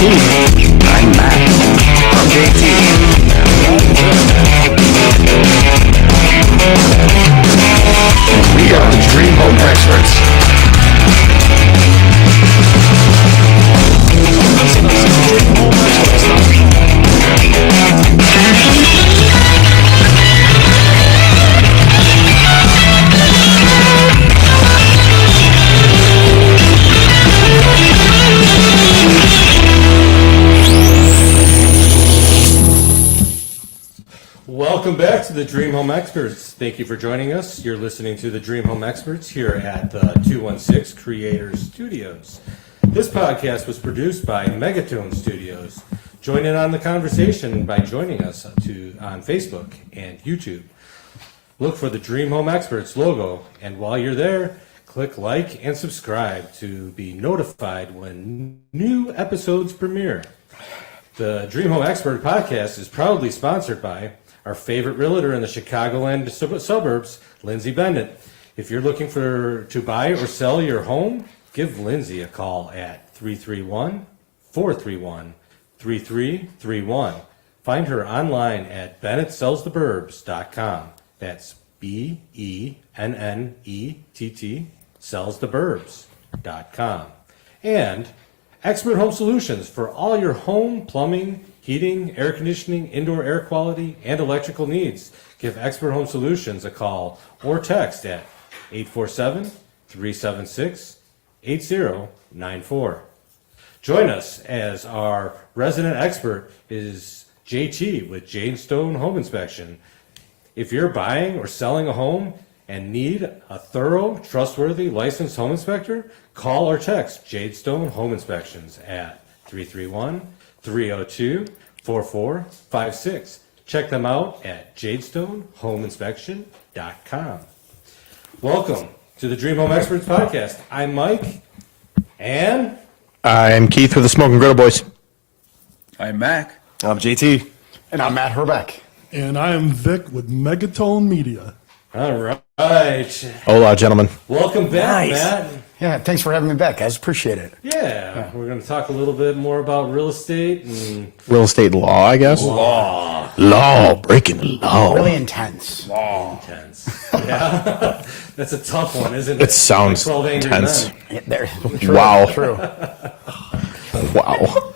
JT. I'm Matt. I'm JT. We are the Dream Home Experts. Welcome back to the Dream Home Experts. Thank you for joining us. You're listening to the Dream Home Experts here at the 216 Creators Studios. This podcast was produced by Megatone Studios. Join in on the conversation by joining us on Facebook and YouTube. Look for the Dream Home Experts logo, and while you're there, click like and subscribe to be notified when new episodes premiere. The Dream Home Expert podcast is proudly sponsored by our favorite realtor in the Chicagoland suburbs, Lindsay Bennett. If you're looking to buy or sell your home, give Lindsay a call at 331-431-3331. Find her online at BennettSellsTheBurbs.com. That's BENNETT, sellstheburbs.com. And Expert Home Solutions for all your home, plumbing, heating, air conditioning, indoor air quality, and electrical needs. Give Expert Home Solutions a call or text at 847-376-8094. Join us as our resident expert is JT with Jadestone Home Inspection. If you're buying or selling a home and need a thorough, trustworthy, licensed home inspector, call or text Jadestone Home Inspections at 331-302-4456. Check them out at jadestonehomeinspection.com. Welcome to the Dream Home Experts podcast. I'm Mike, and I'm Keith with the Smoking Griddle Boys. I'm Mac. I'm JT. And I'm Matt Herbeck. And I am Vic with Megatone Media. all right. Hola, gentlemen. Welcome back, Matt. Yeah, thanks for having me back, guys. Appreciate it. Yeah, we're going to talk a little bit more about real estate and Real estate law, I guess. Law, breaking the law. Really intense. intense. Yeah, that's a tough one, isn't it? It sounds 12 Angry intense. Men. Yeah, there. True, Wow. True. Wow.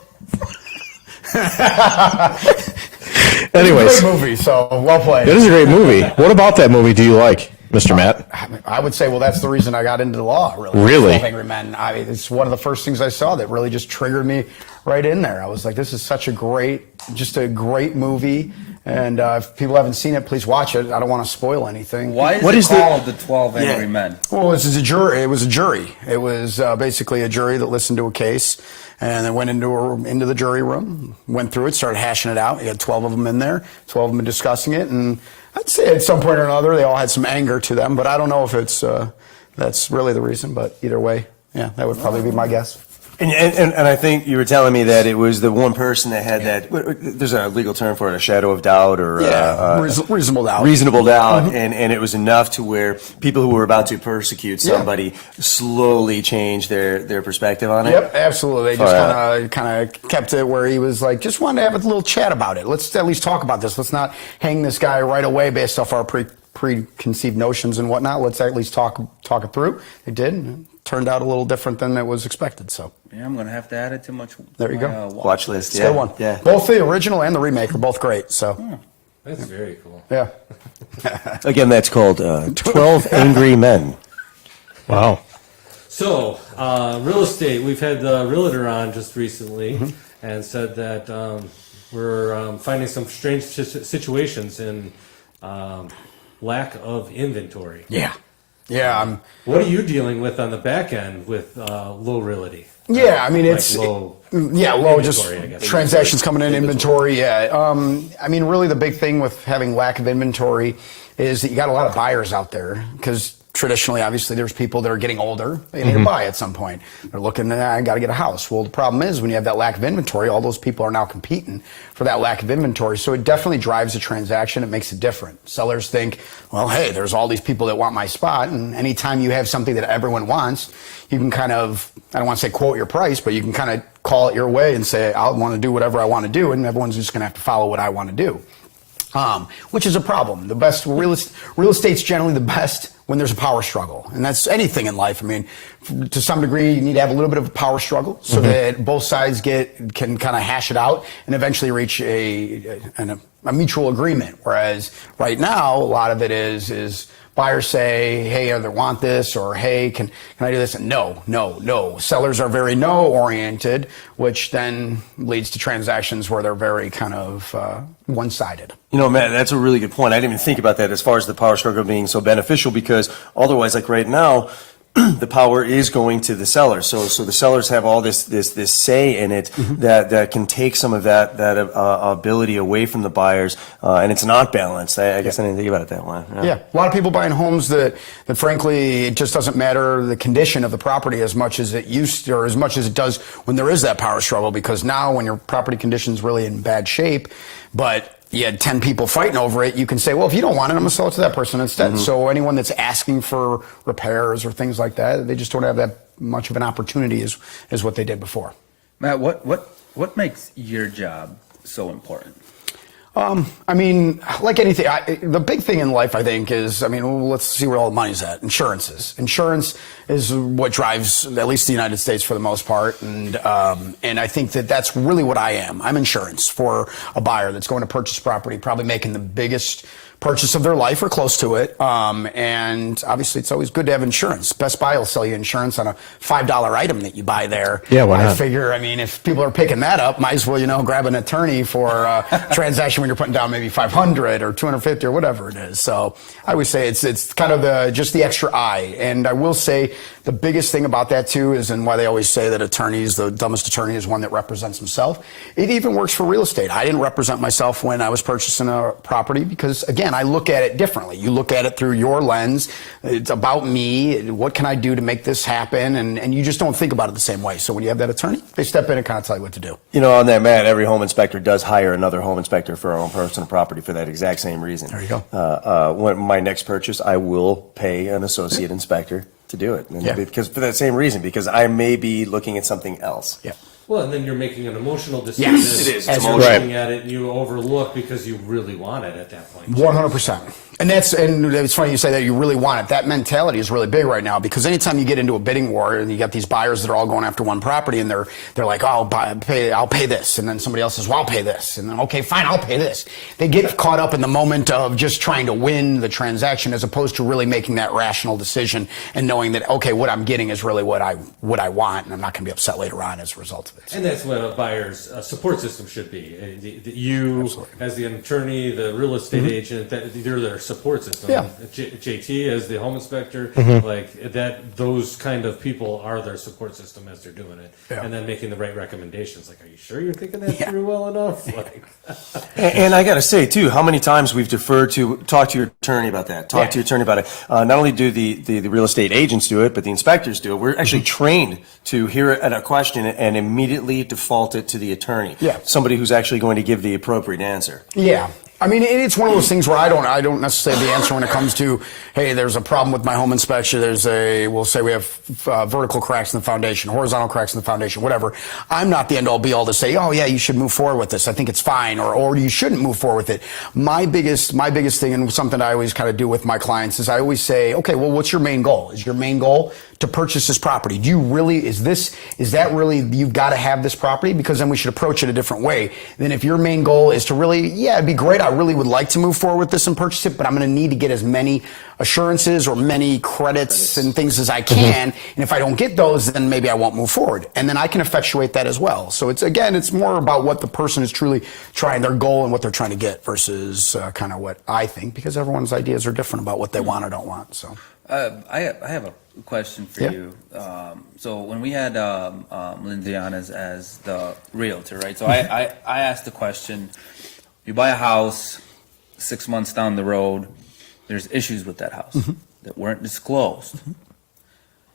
Anyways, Great movie, so well played. it is a great movie. What about that movie do you like, Mr. Matt? I would say, well, that's the reason I got into the law, really. Really? 12 Angry Men. It's one of the first things I saw that really just triggered me right in there. I was like, this is such a great movie. And if people haven't seen it, please watch it. I don't want to spoil anything. Why is What it is the- called the 12 Angry Men? Well, it was a jury. It was basically a jury that listened to a case, and they went into the jury room, went through it, started hashing it out. You had 12 of them in there, 12 of them discussing it, and I'd say at some point or another they all had some anger to them, but I don't know if that's really the reason. But either way, yeah, that would probably be my guess. And I think you were telling me that it was the one person that had that, there's a legal term for it, a shadow of doubt or Reasonable doubt. reasonable doubt, and it was enough to where people who were about to persecute somebody slowly changed their perspective on it. Yep, absolutely. They just kind of kept it where he was like, just wanted to have a little chat about it. Let's at least talk about this. Let's not hang this guy right away based off our preconceived notions and whatnot. Let's at least talk it through. They did. And it turned out a little different than it was expected. So Yeah, I'm going to have to add it to my There you go. Watch list, it's a yeah. good one. Yeah. Both the original and the remake are both great. So That's very cool. yeah. Again, that's called 12 Angry Men. Wow. So, real estate, we've had the realtor on just recently and said that we're finding some strange situations in lack of inventory. Yeah. Yeah. What are you dealing with on the back end with low realty? Yeah, I mean, Like it's low low just inventory, I guess. transactions coming in, inventory. Yeah, I mean, really, the big thing with having lack of inventory is that you got a lot of buyers out there because traditionally, obviously, there's people that are getting older. They need to buy at some point. They're looking, I got to get a house. Well, the problem is when you have that lack of inventory, all those people are now competing for that lack of inventory. So it definitely drives the transaction. It makes it different. Sellers think, well, hey, there's all these people that want my spot. And anytime you have something that everyone wants, you can kind of, I don't want to say quote your price, but you can kind of call it your way and say, I want to do whatever I want to do. And everyone's just going to have to follow what I want to do. Which is a problem. The best real estate's generally the best when there's a power struggle, and that's anything in life. I mean, to some degree, you need to have a little bit of a power struggle so that both sides can kind of hash it out and eventually reach a mutual agreement. Whereas right now, a lot of it is buyers say, hey, I either want this, or hey, can I do this? And no. Sellers are very no-oriented, which then leads to transactions where they're very kind of one-sided. You know, Matt, that's a really good point. I didn't even think about that as far as the power struggle being so beneficial, because otherwise, like right now, the power is going to the sellers. So the sellers have all this say in it that can take some of that ability away from the buyers, and it's not balanced. I guess I didn't think about it that way. Yeah, a lot of people buying homes that frankly, it just doesn't matter the condition of the property as much as it used to, or as much as it does when there is that power struggle, because now when your property condition is really in bad shape, but you had 10 people fighting over it, you can say, well, if you don't want it, I'm going to sell it to that person instead. So anyone that's asking for repairs or things like that, they just don't have that much of an opportunity as what they did before. Matt, what makes your job so important? I mean, like anything, the big thing in life, I think, is, I mean, well, let's see where all the money's at. Insurance is what drives at least the United States for the most part. And I think that's really what I am. I'm insurance for a buyer that's going to purchase property, probably making the biggest purchase of their life or close to it. And obviously, it's always good to have insurance. Best Buy will sell you insurance on a $5 item that you buy there. Yeah, why not? I figure, I mean, if people are picking that up, might as well, grab an attorney for a transaction when you're putting down maybe $500 or $250 or whatever it is. So I always say it's kind of just the extra eye. And I will say the biggest thing about that too is, and why they always say that the dumbest attorney is one that represents himself. It even works for real estate. I didn't represent myself when I was purchasing a property because, again, I look at it differently. You look at it through your lens. It's about me. What can I do to make this happen? And you just don't think about it the same way. So when you have that attorney, they step in and kind of tell you what to do. On that, Matt, every home inspector does hire another home inspector for our own personal property for that exact same reason. There you go. When my next purchase, I will pay an associate inspector to do it. Because for that same reason, because I may be looking at something else. Yeah. Well, and then you're making an emotional decision. Yes, it is. As It's you're emotional. looking at it, you overlook because you really want it at that point. 100%. And it's funny you say that you really want it. That mentality is really big right now, because anytime you get into a bidding war and you got these buyers that are all going after one property and they're like, oh, I'll pay this. And then somebody else says, well, I'll pay this. And then, okay, fine, I'll pay this. They get caught up in the moment of just trying to win the transaction as opposed to really making that rational decision and knowing that, okay, what I'm getting is really what I want, and I'm not going to be upset later on as a result of it. And that's what a buyer's support system should be. You, absolutely, as the attorney, the real estate agent, they're their support system. Yeah. JT as the home inspector, like that. Those kind of people are their support system as they're doing it, and then making the right recommendations. Like, are you sure you're thinking that through well enough? Like, and I got to say too, how many times we've deferred to talk to your attorney about that. Talk to your attorney about it. Not only do the real estate agents do it, but the inspectors do it. We're actually trained to hear a question and immediately default it to the attorney. Yeah. Somebody who's actually going to give the appropriate answer. Yeah. I mean, it's one of those things where I don't necessarily have the answer when it comes to, hey, there's a problem with my home inspection. We'll say we have vertical cracks in the foundation, horizontal cracks in the foundation, whatever. I'm not the end all be all to say, oh yeah, you should move forward with this. I think it's fine, or you shouldn't move forward with it. My biggest thing, and something I always kind of do with my clients, is I always say, okay, well, what's your main goal? Is your main goal to purchase this property? Do you really, is that really, you've got to have this property? Because then we should approach it a different way. Then if your main goal is to really, yeah, it'd be great, I really would like to move forward with this and purchase it, but I'm going to need to get as many assurances or many credits and things as I can. And if I don't get those, then maybe I won't move forward. And then I can effectuate that as well. So it's more about what the person is truly trying, their goal and what they're trying to get versus kind of what I think, because everyone's ideas are different about what they want or don't want. So I have a question for you. So when we had Lindsay on as the realtor, right? So I asked the question, you buy a house 6 months down the road, there's issues with that house. that weren't disclosed,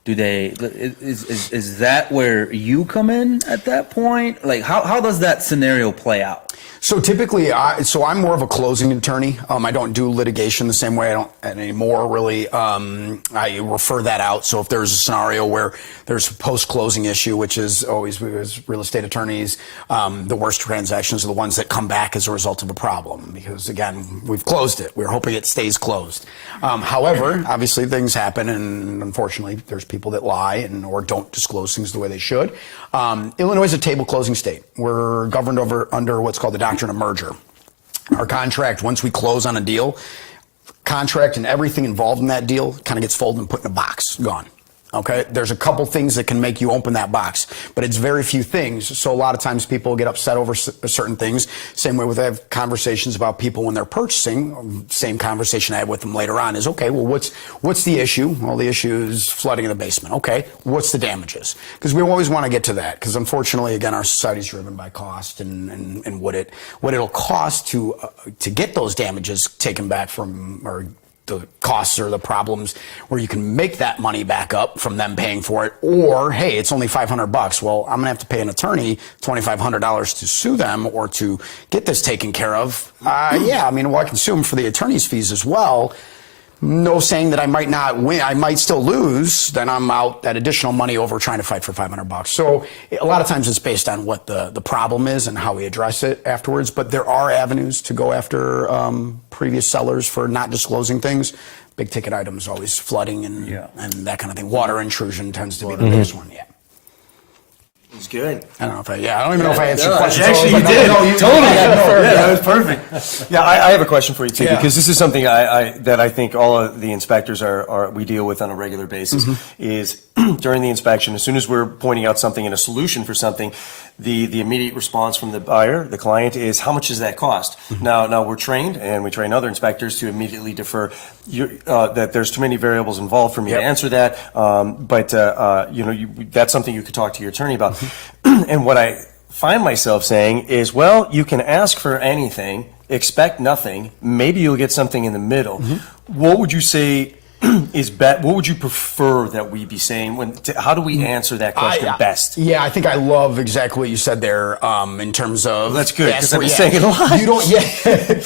do they, is that where you come in at that point? Like, how does that scenario play out? So typically, I'm more of a closing attorney. I don't do litigation the same way. I don't anymore, really. I refer that out. So if there's a scenario where there's a post-closing issue, which is always, as real estate attorneys, the worst transactions are the ones that come back as a result of a problem. Because again, we've closed it. We're hoping it stays closed. However, obviously things happen, and unfortunately, there's people that lie or don't disclose things the way they should. Illinois is a table closing state. We're governed under what's called the doctrine of merger. Our contract, once we close on a deal, contract and everything involved in that deal kind of gets folded and put in a box, gone. Okay, there's a couple things that can make you open that box, but it's very few things. So a lot of times people get upset over certain things. Same way I have conversations about people when they're purchasing. Same conversation I have with them later on is, okay, well, what's the issue? Well, the issue is flooding in the basement. Okay, what's the damages? Because we always want to get to that. Because unfortunately, again, our society is driven by cost and what it'll cost to get those damages taken back from or the costs or the problems where you can make that money back up from them paying for it, or hey, it's only $500. Well, I'm gonna have to pay an attorney $2,500 to sue them or to get this taken care of. Yeah, I mean, well, I can sue them for the attorney's fees as well. No saying that I might not win. I might still lose. Then I'm out that additional money over trying to fight for $500. So a lot of times it's based on what the problem is and how we address it afterwards. But there are avenues to go after previous sellers for not disclosing things. Big ticket items, always flooding and that kind of thing. Water intrusion tends to be the biggest one. Yeah. It's good. I don't even know if I answered your question. Actually, you did. Totally. Yeah, that was perfect. Yeah, I have a question for you too, because this is something that I think all of the inspectors we deal with on a regular basis. Is during the inspection, as soon as we're pointing out something and a solution for something, the immediate response from the buyer, the client, is how much does that cost? Now we're trained, and we train other inspectors to immediately defer that there's too many variables involved for me to answer that. But that's something you could talk to your attorney about. And what I find myself saying is, well, you can ask for anything, expect nothing. Maybe you'll get something in the middle. What would you say is what would you prefer that we be saying? How do we answer that question best? Yeah, I think I love exactly what you said there in terms of... That's good, because I've been saying it a lot. You don't, good.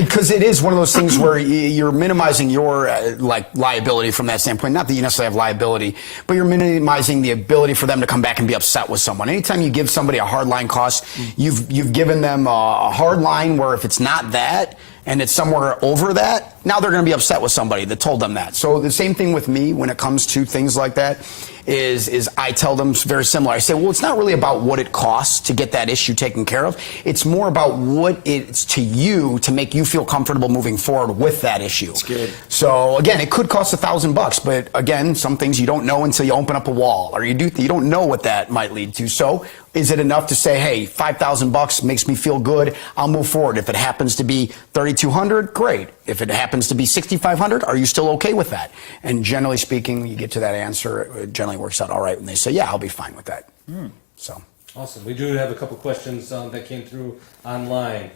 Because it is one of those things where you're minimizing your liability from that standpoint. Not that you necessarily have liability, but you're minimizing the ability for them to come back and be upset with someone. Anytime you give somebody a hard line cost, you've given them a hard line where if it's not that, and it's somewhere over that, now they're going to be upset with somebody that told them that. So the same thing with me when it comes to things like that is I tell them very similar. I say, well, it's not really about what it costs to get that issue taken care of. It's more about what it's to you to make you feel comfortable moving forward with that issue. That's good. So again, it could cost $1,000, but again, some things you don't know until you open up a wall, or you don't know what that might lead to. So is it enough to say, hey, $5,000 makes me feel good, I'll move forward. If it happens to be $3,200, great. If it happens to be $6,500, are you still okay with that? And generally speaking, when you get to that answer, it generally works out all right when they say, yeah, I'll be fine with that. So awesome. We do have a couple questions that came through online.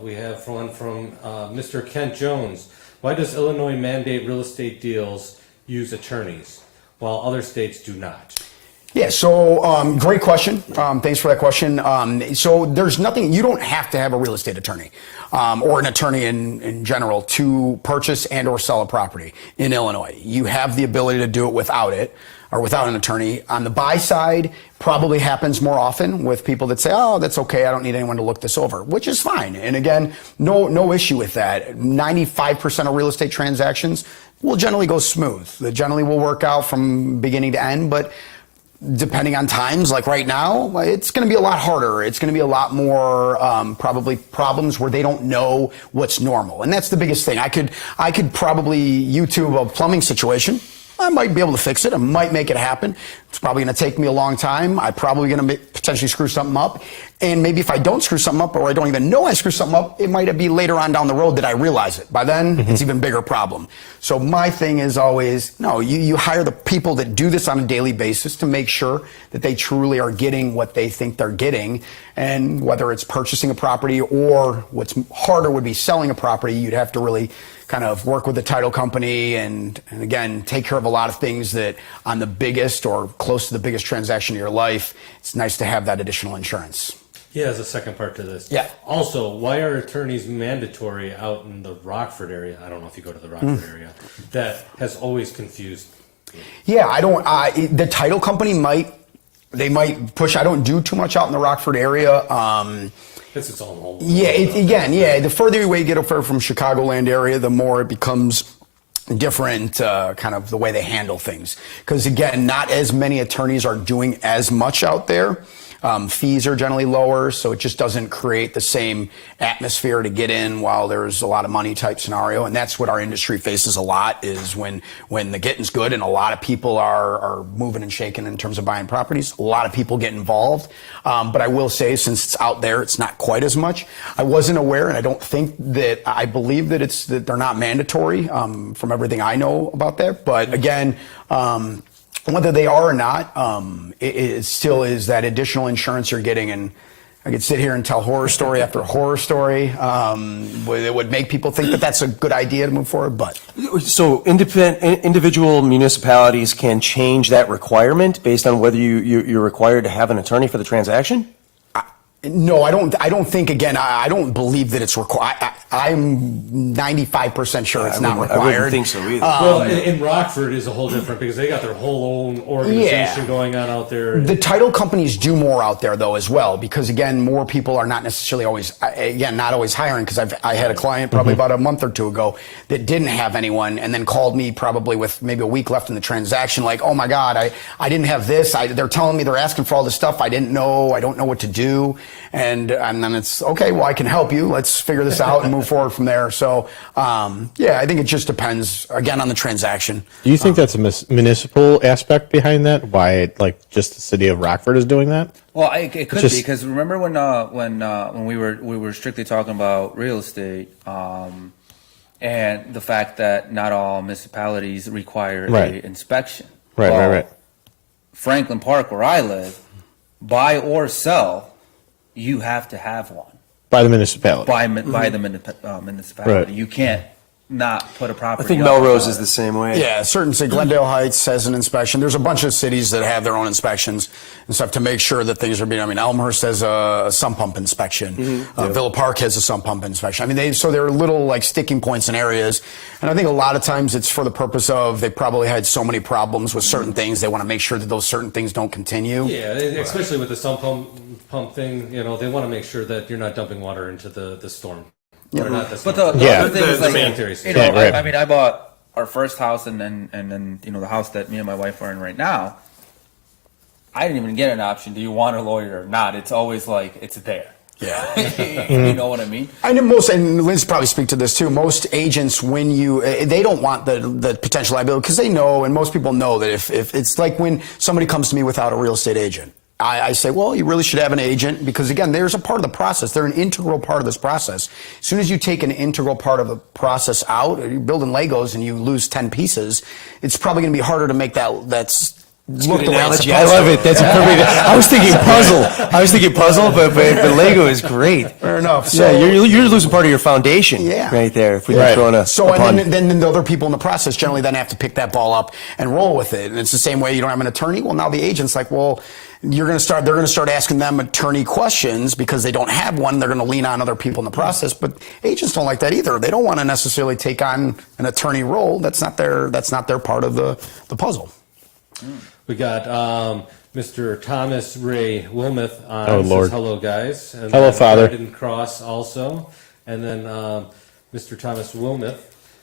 We have one from Mr. Kent Jones. Why does Illinois mandate real estate deals use attorneys while other states do not? Yeah, so great question. Thanks for that question. So there's nothing, you don't have to have a real estate attorney or an attorney in general to purchase and or sell a property in Illinois. You have the ability to do it without an attorney. On the buy side, probably happens more often with people that say, oh, that's okay, I don't need anyone to look this over, which is fine. And again, no issue with that. 95% of real estate transactions will generally go smooth. They generally will work out from beginning to end, but depending on times, like right now, it's going to be a lot harder. It's going to be a lot more probably problems where they don't know what's normal. And that's the biggest thing. I could probably YouTube a plumbing situation. I might be able to fix it. I might make it happen. It's probably going to take me a long time. I'm probably going to potentially screw something up. And maybe if I don't screw something up or I don't even know I screw something up, it might be later on down the road that I realize it. By then, it's even bigger problem. So my thing is always, no, you hire the people that do this on a daily basis to make sure that they truly are getting what they think they're getting. And whether it's purchasing a property or what's harder would be selling a property, you'd have to really kind of work with the title company and again, take care of a lot of things that on the biggest or close to the biggest transaction of your life, it's nice to have that additional insurance. Yeah, as a second part to this. Yeah. Also, why are attorneys mandatory out in the Rockford area? I don't know if you go to the Rockford area. That has always confused me. Yeah, I don't, the title company might push, I don't do too much out in the Rockford area. It's its own whole. Yeah, the further away you get from Chicagoland area, the more it becomes different, kind of the way they handle things. Because again, not as many attorneys are doing as much out there. Fees are generally lower, so it just doesn't create the same atmosphere to get in while there's a lot of money type scenario. And that's what our industry faces a lot is when the getting's good and a lot of people are moving and shaking in terms of buying properties, a lot of people get involved. But I will say, since it's out there, it's not quite as much. I wasn't aware, and I believe that they're not mandatory from everything I know about that. But again, whether they are or not, it still is that additional insurance you're getting. And I could sit here and tell horror story after horror story. It would make people think that that's a good idea to move forward. But So individual municipalities can change that requirement based on whether you're required to have an attorney for the transaction? no, I don't think, again, I don't believe that it's required. I'm 95% sure it's not required. I wouldn't think so either. Well, in Rockford is a whole different because they got their whole own organization going on out there. The title companies do more out there though as well, because again, more people are not necessarily always, not always hiring. Because I had a client probably about a month or two ago that didn't have anyone, and then called me probably with maybe a week left in the transaction, like, oh my God, I didn't have this. They're telling me they're asking for all this stuff I didn't know. I don't know what to do. And then it's okay. Well, I can help you. Let's figure this out and move forward from there. So, I think it just depends again on the transaction. Do you think that's a municipal aspect behind that? Why, like, just the city of Rockford is doing that? Well, it could be, because remember when we were strictly talking about real estate, and the fact that not all municipalities require a inspection. Right. Franklin Park, where I live, buy or sell, you have to have one. By the municipality. By the municipality. Right. You can't not put a property I think up Melrose without is it. the same way. Yeah, certain say Glendale Heights has an inspection. There's a bunch of cities that have their own inspections and stuff to make sure that things are being. I mean, Elmhurst has a sump pump inspection. Villa Park has a sump pump inspection. I mean, there are little like sticking points in areas, and I think a lot of times it's for the purpose of they probably had so many problems with certain things. They want to make sure that those certain things don't continue. Yeah, especially with the sump pump thing, they want to make sure that you're not dumping water into the storm. Yeah. Or not the But storm. the Yeah. other thing is, like, sanitary right. I mean, I bought our first house, and then the house that me and my wife are in right now. I didn't even get an option. Do you want a lawyer or not? It's always like it's there. Yeah. You know what I mean? I know and Liz probably speak to this too, most agents, they don't want the potential liability because they know, and most people know that if it's like when somebody comes to me without a real estate agent, I say, well, you really should have an agent because, again, there's a part of the process. They're an integral part of this process. As soon as you take an integral part of the process out, you're building Legos and you lose 10 pieces, it's probably going to be harder to make that's look the way it's supposed I love to. it. That's a perfect. I was thinking puzzle, but Lego is great. Fair enough. So, Yeah, you're losing part of your foundation right there if we're throwing a and then the other people in the process generally then have to pick that ball up and roll with it. And it's the same way you don't have an attorney. Well, now the agent's like, well, they're going to start asking them attorney questions because they don't have one. They're going to lean on other people in the process. But agents don't like that either. They don't want to necessarily take on an attorney role. That's not their part of the puzzle. We got Mr. Thomas Ray Wilmoth on. Oh, Lord. Says, hello, guys. And Hello, then Father. Brendan Cross also. And then Mr. Thomas Wilmoth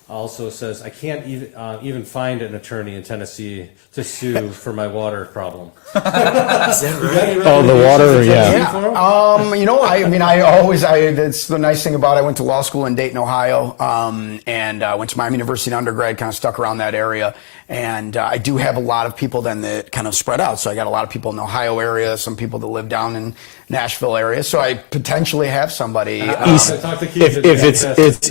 also says, I can't even find an attorney in Tennessee to sue for my water problem. Oh, the water, yeah. That's the nice thing about it. I went to law school in Dayton, Ohio, and went to Miami University in undergrad, kind of stuck around that area. And I do have a lot of people then that kind of spread out. So I got a lot of people in the Ohio area, some people that live down in Nashville area. So I potentially have somebody. It's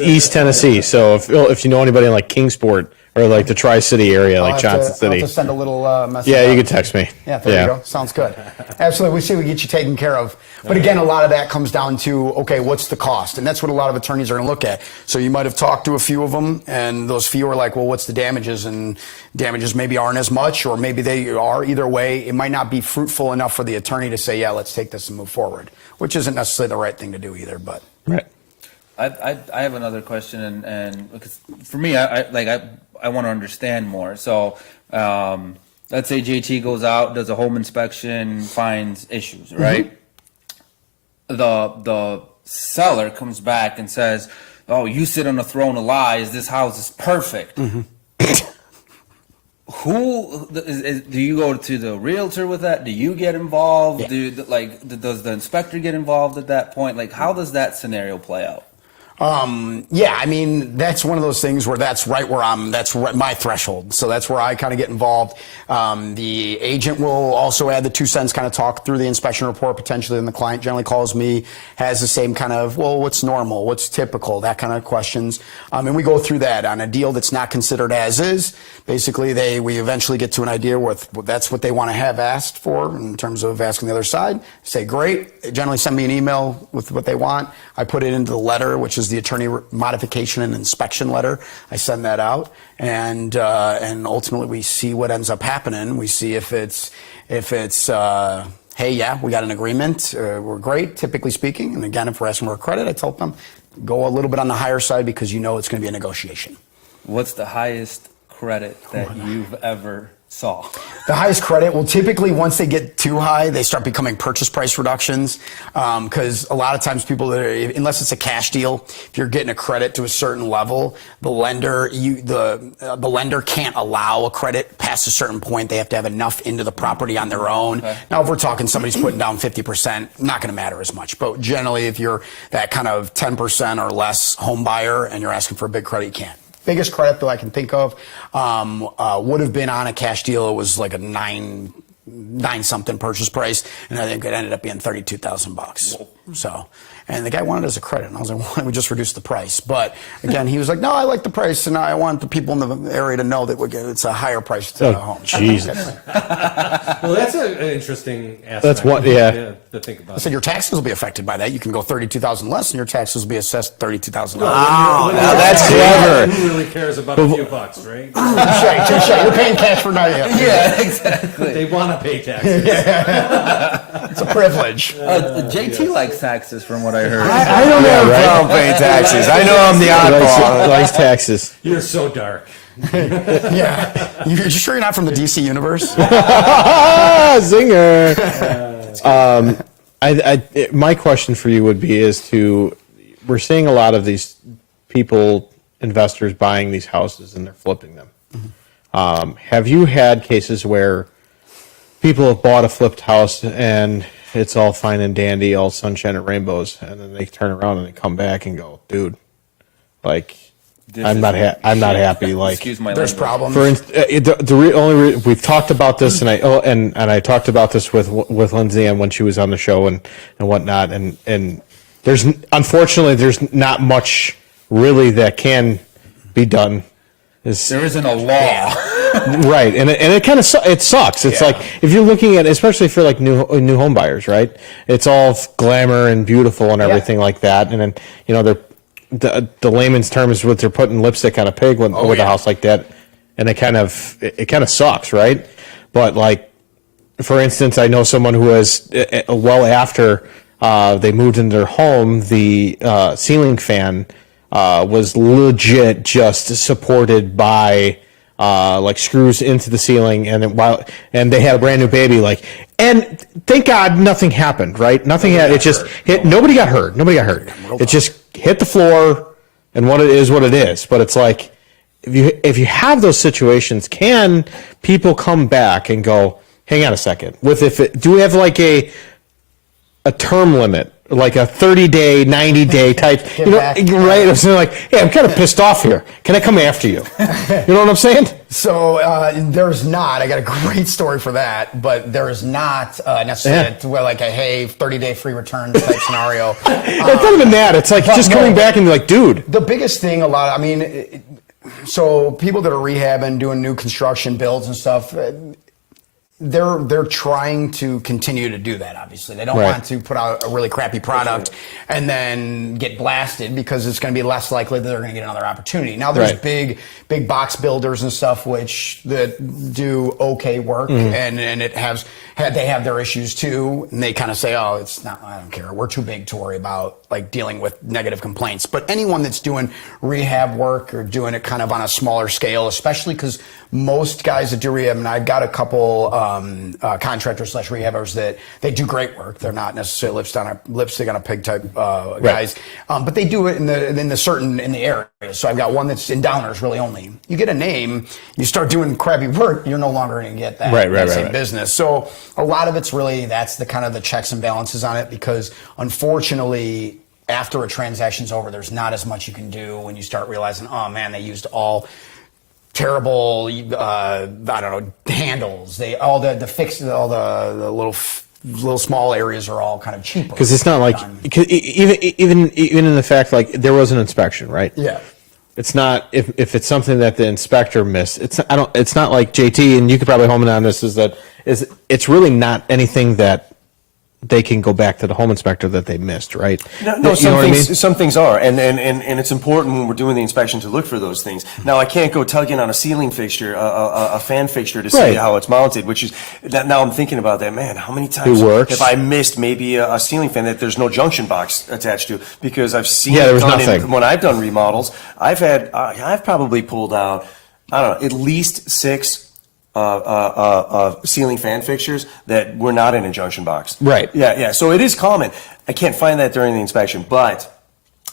East Tennessee. So if you know anybody in like Kingsport or like the Tri-City area, like Johnson I'll have City. to send a little message. Yeah, out. you can text me. Yeah, there you go. Sounds good. Absolutely. We see we get you taken care of. But again, a lot of that comes down to, okay, what's the cost? And that's what a lot of attorneys are going to look at. So you might have talked to a few of them, and those few are like, well, what's the damages? And damages maybe aren't as much, or maybe they are. Either way, it might not be fruitful enough for the attorney to say, yeah, let's take this and move forward, which isn't necessarily the right thing to do either. But Right. I have another question, and because for me, I want to understand more. So, let's say JT goes out, does a home inspection, finds issues, right? The seller comes back and says, "Oh, you sit on a throne of lies. This house is perfect." Do you go to the realtor with that? Do you get involved? Yeah. Does the inspector get involved at that point? Like, how does that scenario play out? Yeah, I mean, that's one of those things where that's my threshold. So that's where I kind of get involved. The agent will also add the 2 cents, kind of talk through the inspection report potentially, and the client generally calls me, has the same kind of, well, what's normal, what's typical, that kind of questions. And we go through that on a deal that's not considered as is. Basically, we eventually get to an idea with that's what they want to have asked for in terms of asking the other side. Say, great. They generally send me an email with what they want. I put it into the letter, which is the attorney modification and inspection letter. I send that out, and ultimately we see what ends up happening. We see if it's hey, yeah, we got an agreement. We're great, typically speaking. And again, if we're asking for a credit, I tell them go a little bit on the higher side because you know it's going to be a negotiation. What's the highest credit that you've ever saw? The highest credit, well, typically once they get too high, they start becoming purchase price reductions. Because a lot of times people, unless it's a cash deal, if you're getting a credit to a certain level, the lender can't allow a credit past a certain point. They have to have enough into the property on their own. Okay. Now, if we're talking somebody's putting down 50%, not going to matter as much. But generally, if you're that kind of 10% or less home buyer and you're asking for a big credit, you can't. Biggest credit that I can think of would have been on a cash deal. It was like a nine something purchase price, and I think it ended up being $32,000. So, and the guy wanted it as a credit, and I was like, why don't we just reduce the price? But again, he was like, no, I like the price, and I want the people in the area to know that it's a higher price to the home. Jesus. Well, that's an interesting aspect. That's what, yeah. To think about. I said your taxes will be affected by that. You can go $32,000 less, and your taxes will be assessed $32,000. Wow, now that's clever. Who really cares about a few bucks, right? Touche. You're paying cash for nothing. Yeah, exactly. They want to pay taxes. It's a privilege. JT likes taxes, from what I heard. I don't have a problem paying taxes. I know I'm the oddball. Likes taxes. You're so dark. Yeah. You're sure you're not from the DC universe? Zinger. My question for you would be we're seeing a lot of these investors buying these houses and they're flipping them. Mm-hmm. Have you had cases where people have bought a flipped house and it's all fine and dandy, all sunshine and rainbows, and then they turn around and they come back and go, dude, like, I'm not happy. Like, excuse my there's language. problems. We've talked about this, and I talked about this with Lindsay and when she was on the show and whatnot, and there's not much really that can be done. There isn't a law. Right, and it kind of sucks. It's like if you're looking at, especially for like new home buyers, right? It's all glamour and beautiful and everything like that, and then the layman's term is what they're putting lipstick on a pig with a house like that, and it kind of sucks, right? But like, for instance, I know someone who has well after they moved into their home, the ceiling fan was legit just supported by like screws into the ceiling, and they had a brand new baby, and thank God nothing happened, right? Nothing had, it just hit, nobody got hurt. It just hit the floor, and what it is, but it's like, if you have those situations, can people come back and go, hang on a second, do we have like a term limit, like a 30-day, 90-day type, right? I'm saying like, hey, I'm kind of pissed off here. Can I come after you? You know what I'm saying? So there's not. I got a great story for that, but there is not necessarily like a 30-day free return type scenario. It's not even that. It's like just coming back and be like, dude. The biggest thing, so people that are rehabbing, doing new construction builds and stuff, they're trying to continue to do that. Obviously, they don't want to put out a really crappy product and then get blasted, because it's going to be less likely that they're going to get another opportunity. Now, there's big box builders and stuff that do okay work, and they have their issues too, and they kind of say, oh, it's not, I don't care, we're too big to worry about like dealing with negative complaints. But anyone that's doing rehab work or doing it kind of on a smaller scale, especially because most guys that do rehab, and I've got a couple contractors / rehabbers that they do great work. They're not necessarily lipstick on a pig type guys, but they do it in the area. So I've got one that's in Downers really only. You get a name, you start doing crappy work, you're no longer going to get that same business. So a lot of it's really, that's the kind of the checks and balances on it, because unfortunately, after a transaction's over, there's not as much you can do when you start realizing, oh man, they used all terrible, handles. All the little small areas are all kind of cheaper. Because it's not like, even in the fact, like, there was an inspection, right? Yeah. It's not, if it's something that the inspector missed, it's not like JT, and you could probably home in on this, it's really not anything that they can go back to the home inspector that they missed, right? No, some things are, and it's important when we're doing the inspection to look for those things. Now, I can't go tugging on a ceiling fixture, a fan fixture to see how it's mounted, which is, now I'm thinking about that, man, how many times have I missed maybe a ceiling fan that there's no junction box attached to? Because I've seen when I've done remodels, I've probably pulled out, I don't know, at least 6 ceiling fan fixtures that were not in a junction box. Right. Yeah. So it is common. I can't find that during the inspection, but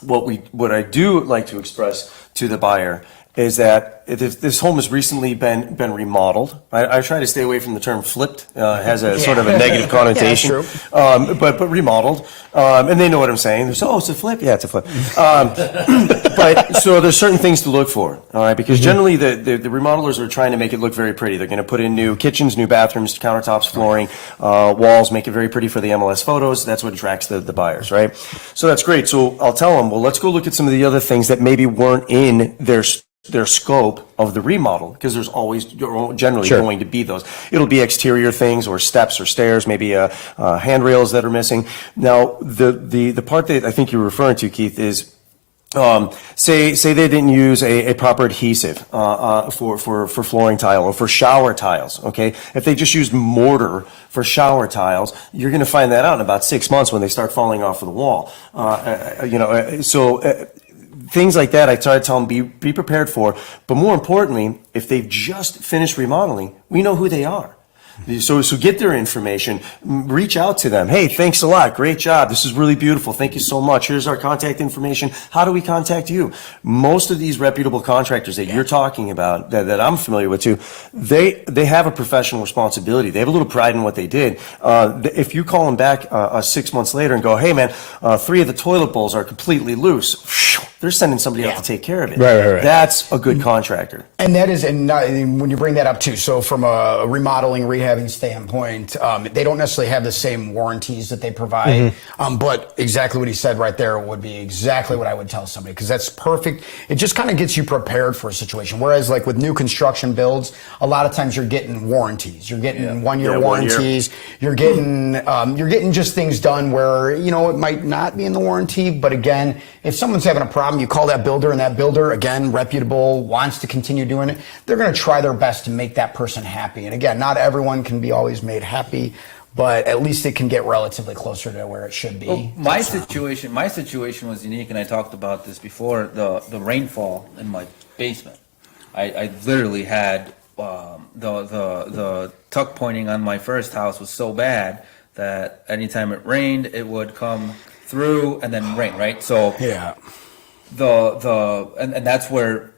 what I do like to express to the buyer is that if this home has recently been remodeled, I try to stay away from the term flipped. Has a sort of a negative connotation. Yeah, that's true. But remodeled, and they know what I'm saying. They're it's a flip. Yeah, it's a flip. But so there's certain things to look for, all right? Because generally the remodelers are trying to make it look very pretty. They're going to put in new kitchens, new bathrooms, countertops, flooring, walls, make it very pretty for the MLS photos. That's what attracts the buyers, right? So that's great. So I'll tell them, well, let's go look at some of the other things that maybe weren't in their scope of the remodel, because there's always generally going to be those. It'll be exterior things or steps or stairs, maybe handrails that are missing. Now, the part that I think you're referring to, Keith, is say they didn't use a proper adhesive for flooring tile or for shower tiles. Okay, if they just used mortar for shower tiles, you're going to find that out in about 6 months when they start falling off of the wall. Things like that, I try to tell them, be prepared for. But more importantly, if they've just finished remodeling, we know who they are. So get their information, reach out to them. Hey, thanks a lot. Great job. This is really beautiful. Thank you so much. Here's our contact information. How do we contact you? Most of these reputable contractors that you're talking about, that I'm familiar with too, they have a professional responsibility. They have a little pride in what they did. If you call them back 6 months later and go, hey man, 3 of the toilet bowls are completely loose, they're sending somebody out to take care of it. Right. That's a good contractor. And that is, and when you bring that up too, so from a remodeling, rehabbing standpoint, they don't necessarily have the same warranties that they provide, but exactly what he said right there would be exactly what I would tell somebody, because that's perfect. It just kind of gets you prepared for a situation. Whereas like with new construction builds, a lot of times you're getting warranties. You're getting 1 year warranties. You're getting just things done where, it might not be in the warranty, but again, if someone's having a problem, you call that builder, and that builder, again, reputable, wants to continue doing it, they're going to try their best to make that person happy. And again, not everyone can be always made happy, but at least it can get relatively closer to where it should be. Well, my situation was unique, and I talked about this before, the rainfall in my basement. I literally had the tuck pointing on my first house was so bad that anytime it rained, it would come through and then rain, right? So yeah. and that's where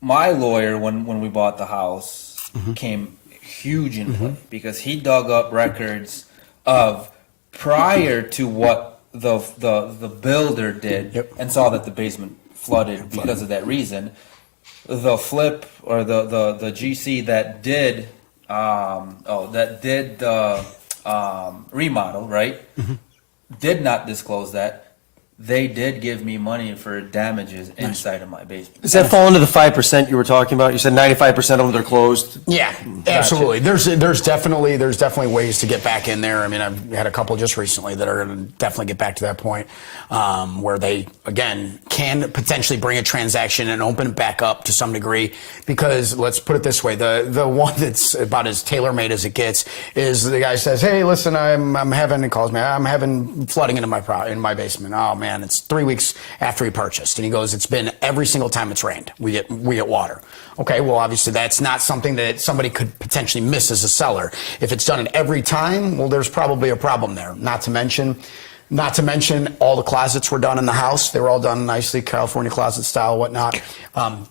my lawyer, when we bought the house, came huge in play because he dug up records of prior to what the builder did and saw that the basement flooded because of that reason. The flip or the GC that did the remodel, right? Did not disclose that. They did give me money for damages inside of my basement. Does that fall into the 5% you were talking about? You said 95% of them, they're closed. Yeah, absolutely. There's definitely ways to get back in there. I mean, I've had a couple just recently that are going to definitely get back to that point where they, again, can potentially bring a transaction and open it back up to some degree. Because let's put it this way, the one that's about as tailor-made as it gets is the guy says, "Hey, listen, I'm having flooding into my basement. Oh man, it's 3 weeks after he purchased," and he goes, "It's been every single time it's rained. We get water." Okay, well, obviously that's not something that somebody could potentially miss as a seller. If it's done it every time, well, there's probably a problem there. Not to mention, all the closets were done in the house. They were all done nicely, California closet style, whatnot.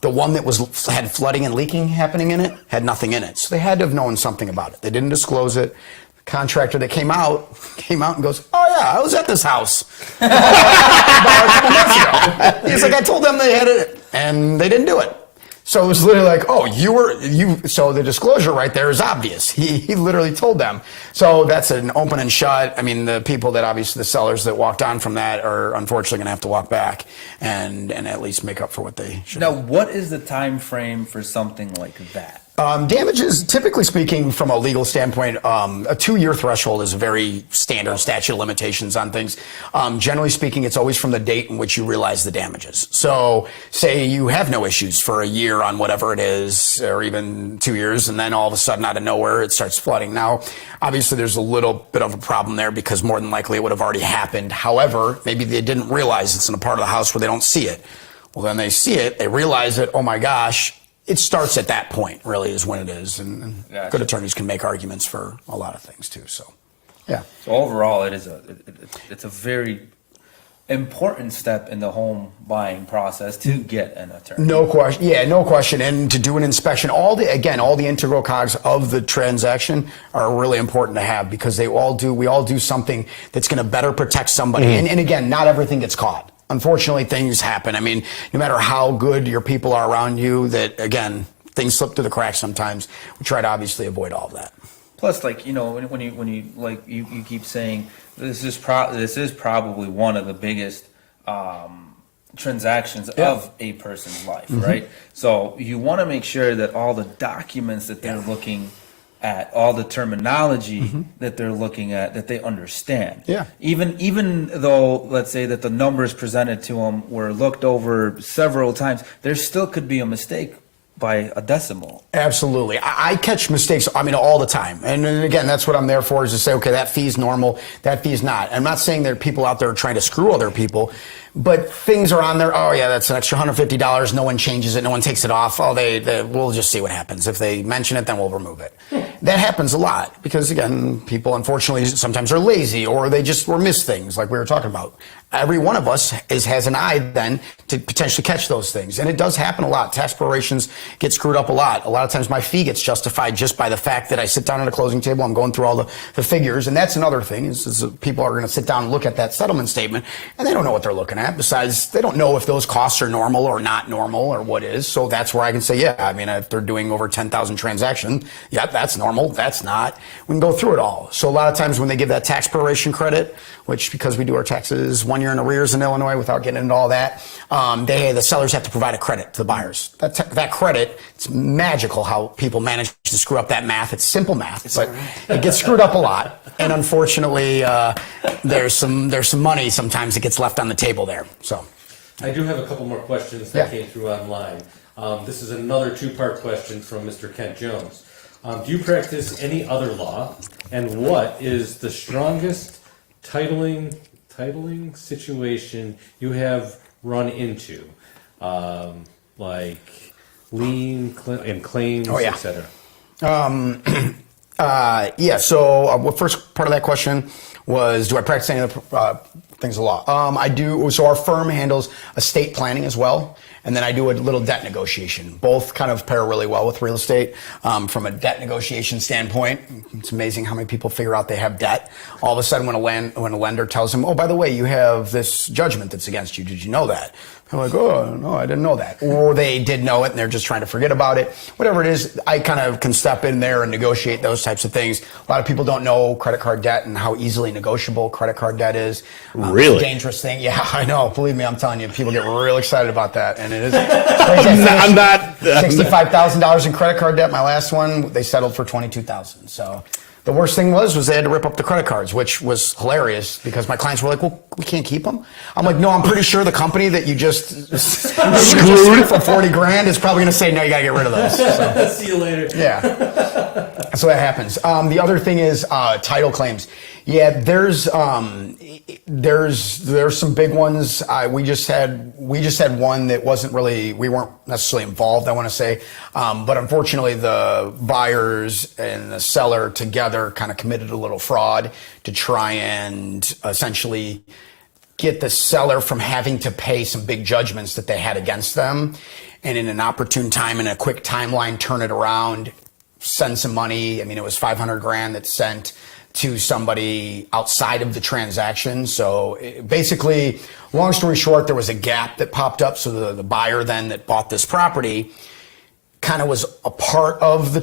The one that had flooding and leaking happening in it had nothing in it, so they had to have known something about it. They didn't disclose it. Contractor that came out and goes, "Oh yeah, I was at this house about a couple months ago." He's like, "I told them they had it, and they didn't do it." So it was literally like, "Oh, so the disclosure right there is obvious." He literally told them. So that's an open and shut. I mean, the people that obviously the sellers that walked on from that are unfortunately going to have to walk back and at least make up for what they should. Now, what is the time frame for something like that? Damages, typically speaking, from a legal standpoint, a 2-year threshold is a very standard statute of limitations on things. Generally speaking, it's always from the date in which you realize the damages. So say you have no issues for a year on whatever it is, or even 2 years, and then all of a sudden out of nowhere it starts flooding. Now, obviously there's a little bit of a problem there because more than likely it would have already happened. However, maybe they didn't realize it's in a part of the house where they don't see it. Well, then they see it, they realize it, oh my gosh. It starts at that point, really, is when it is. And Gotcha. Good attorneys can make arguments for a lot of things, too. So, yeah. So overall, it's a very important step in the home buying process to get an attorney. No question. Yeah, no question. And to do an inspection, all the integral cogs of the transaction are really important to have because we all do something that's going to better protect somebody. And again, not everything gets caught. Unfortunately, things happen. I mean, no matter how good your people are around you, that, again, things slip through the cracks sometimes. We try to obviously avoid all of that. Plus, like, you know, when you like you keep saying this is probably one of the biggest transactions of a person's life, right? So you want to make sure that all the documents that they're looking at, all the terminology that they're looking at, that they understand. Yeah. Even though, let's say that the numbers presented to them were looked over several times, there still could be a mistake by a decimal. Absolutely. I catch mistakes, all the time. And again, that's what I'm there for, is to say, okay, that fee's normal, that fee's not. I'm not saying there are people out there trying to screw other people, but things are on there. Oh yeah, that's an extra $150. No one changes it. No one takes it off. Oh, we'll just see what happens. If they mention it, then we'll remove it. That happens a lot because, again, people unfortunately sometimes are lazy or they just miss things like we were talking about. Every one of us has an eye then to potentially catch those things. And it does happen a lot. Tax preparations get screwed up a lot. A lot of times my fee gets justified just by the fact that I sit down at a closing table, I'm going through all the figures. And that's another thing is people are going to sit down and look at that settlement statement and they don't know what they're looking at. Besides, they don't know if those costs are normal or not normal or what is. So that's where I can say, if they're doing over 10,000 transactions, that's normal. That's not. We can go through it all. So a lot of times when they give that tax preparation credit, which because we do our taxes 1 year in arrears in Illinois without getting into all that, the sellers have to provide a credit to the buyers. That credit, it's magical how people manage to screw up that math. It's simple math, but it gets screwed up a lot. And unfortunately, there's some money sometimes that gets left on the table there. So, I do have a couple more questions that came through online. This is another two-part question from Mr. Kent Jones. Do you practice any other law? And what is the strongest titling situation you have run into, like lien and claims, etc.? So what first part of that question was, do I practice any other things of law? I do. So our firm handles estate planning as well. and then I do a little debt negotiation. Both kind of pair really well with real estate. From a debt negotiation standpoint, it's amazing how many people figure out they have debt. All of a sudden, when a lender tells them, "Oh, by the way, you have this judgment that's against you. Did you know that?" I'm like, "Oh, no, I didn't know that." Or they did know it and they're just trying to forget about it. Whatever it is, I kind of can step in there and negotiate those types of things. A lot of people don't know credit card debt and how easily negotiable credit card debt is. Really? It's a dangerous thing. Yeah, I know. Believe me, I'm telling you, people get real excited about that. And it is. I'm not. $65,000 in credit card debt. My last one, they settled for $22,000. So the worst thing was they had to rip up the credit cards, which was hilarious because my clients were like, "Well, we can't keep them." I'm like, "No, I'm pretty sure the company that you just screwed for 40 grand is probably going to say, no, you got to get rid of those." So, See you later. yeah. So that happens. The other thing is title claims. Yeah, there's some big ones. We just had one that we weren't necessarily involved, I want to say, but unfortunately the buyers and the seller together kind of committed a little fraud to try and essentially get the seller from having to pay some big judgments that they had against them, and in an opportune time, in a quick timeline, turn it around, send some money. I mean, it was 500 grand that's sent to somebody outside of the transaction. So basically, long story short, there was a gap that popped up. So the buyer then that bought this property kind of was a part of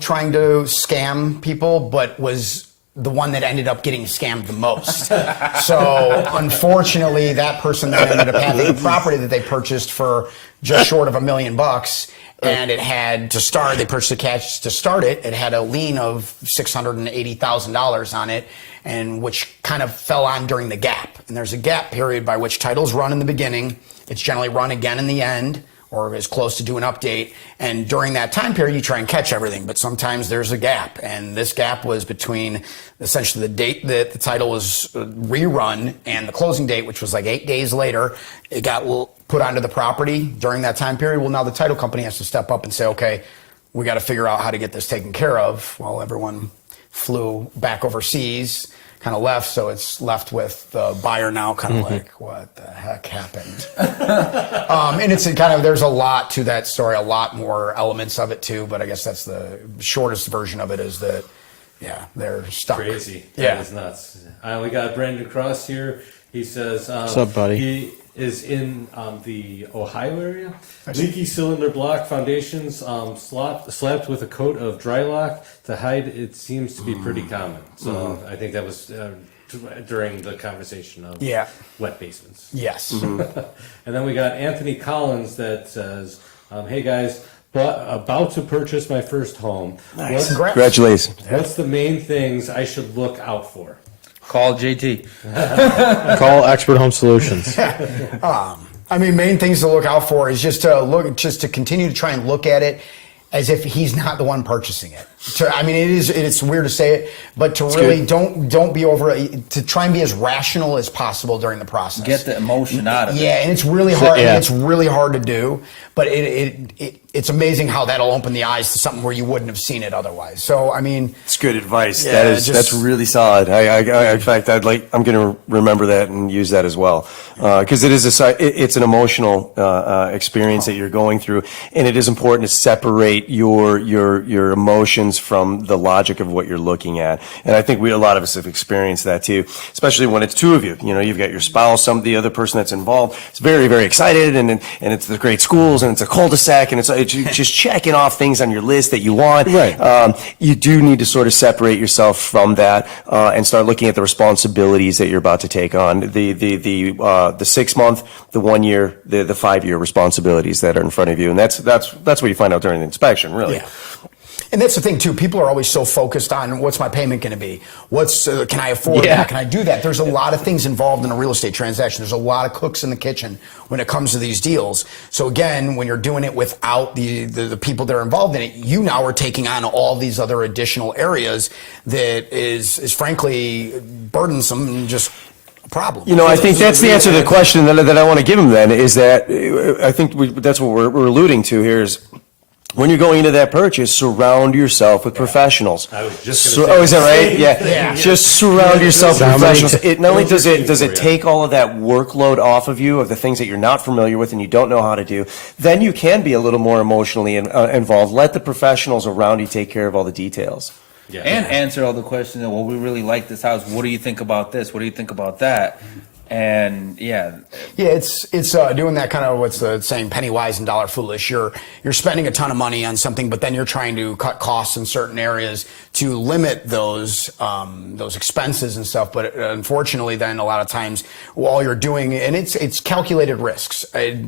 trying to scam people, but was the one that ended up getting scammed the most. So unfortunately, that person then ended up having a property that they purchased for just short of $1 million. And it had to start, they purchased the cash to start it. It had a lien of $680,000 on it, and which kind of fell on during the gap. And there's a gap period by which titles run in the beginning. It's generally run again in the end, or as close to do an update. And during that time period, you try and catch everything, but sometimes there's a gap. And this gap was between essentially the date that the title was rerun and the closing date, which was like 8 days later. It got put onto the property during that time period. Well, now the title company has to step up and say, okay, we got to figure out how to get this taken care of. Well, everyone flew back overseas, kind of left, so it's left with the buyer now kind of like, what the heck happened? And it's kind of, there's a lot to that story, a lot more elements of it too, but I guess that's the shortest version of it, is that, yeah, they're stuck. Crazy. Yeah. That is nuts. We got Brandon Cross here. He says, What's up, buddy? He is in the Ohio area. Leaky cylinder block foundations slapped with a coat of Drylock to hide. It seems to be pretty common. So I think that was during the conversation of wet basements. Yes. And then we got Anthony Collins that says, hey guys, about to purchase my first home. Nice. Congratulations. What's the main things I should look out for? Call JT. Call Expert Home Solutions. I mean, main things to look out for is just to continue to try and look at it as if he's not the one purchasing it. I mean, it's weird to say it, but to really don't be to try and be as rational as possible during the process. Get the emotion out of it. Yeah, and it's really hard. Yeah. It's really hard to do, but it's amazing how that'll open the eyes to something where you wouldn't have seen it otherwise. So, I mean, It's good advice. Yeah, That's really solid. In fact, I'm going to remember that and use that as well, because it's an emotional experience that you're going through, and it is important to separate your emotions from the logic of what you're looking at. And I think a lot of us have experienced that too, especially when it's two of you. You know, you've got your spouse, the other person that's involved. It's very, very excited, and it's the great schools, and it's a cul-de-sac, and it's just checking off things on your list that you want. Right. You do need to sort of separate yourself from that and start looking at the responsibilities that you're about to take on. The 6 month, the 1 year, the 5 year responsibilities that are in front of you, and that's what you find out during the inspection, really. yeah. And that's the thing too. People are always so focused on what's my payment going to be? Can I afford that? Can I do that? There's a lot of things involved in a real estate transaction. There's a lot of cooks in the kitchen when it comes to these deals. So again, when you're doing it without the people that are involved in it, you now are taking on all these other additional areas that is frankly burdensome and just a problem. You know, I think that's the answer to the question that I want to give him then, is that I think that's what we're alluding to here is, when you're going into that purchase, surround yourself with professionals. I was just gonna say Oh, is that the right? same Yeah. thing. Just surround yourself with professionals. Dominic. It not only does it For you. take all of that workload off of you of the things that you're not familiar with and you don't know how to do, then you can be a little more emotionally involved. Let the professionals around you take care of all the details. Yeah. And answer all the questions. Well, we really like this house. What do you think about this? What do you think about that? And Yeah, it's doing that kind of what's the saying, penny wise and dollar foolish. You're spending a ton of money on something, but then you're trying to cut costs in certain areas to limit those expenses and stuff. But unfortunately, then a lot of times, all you're doing, and it's calculated risks.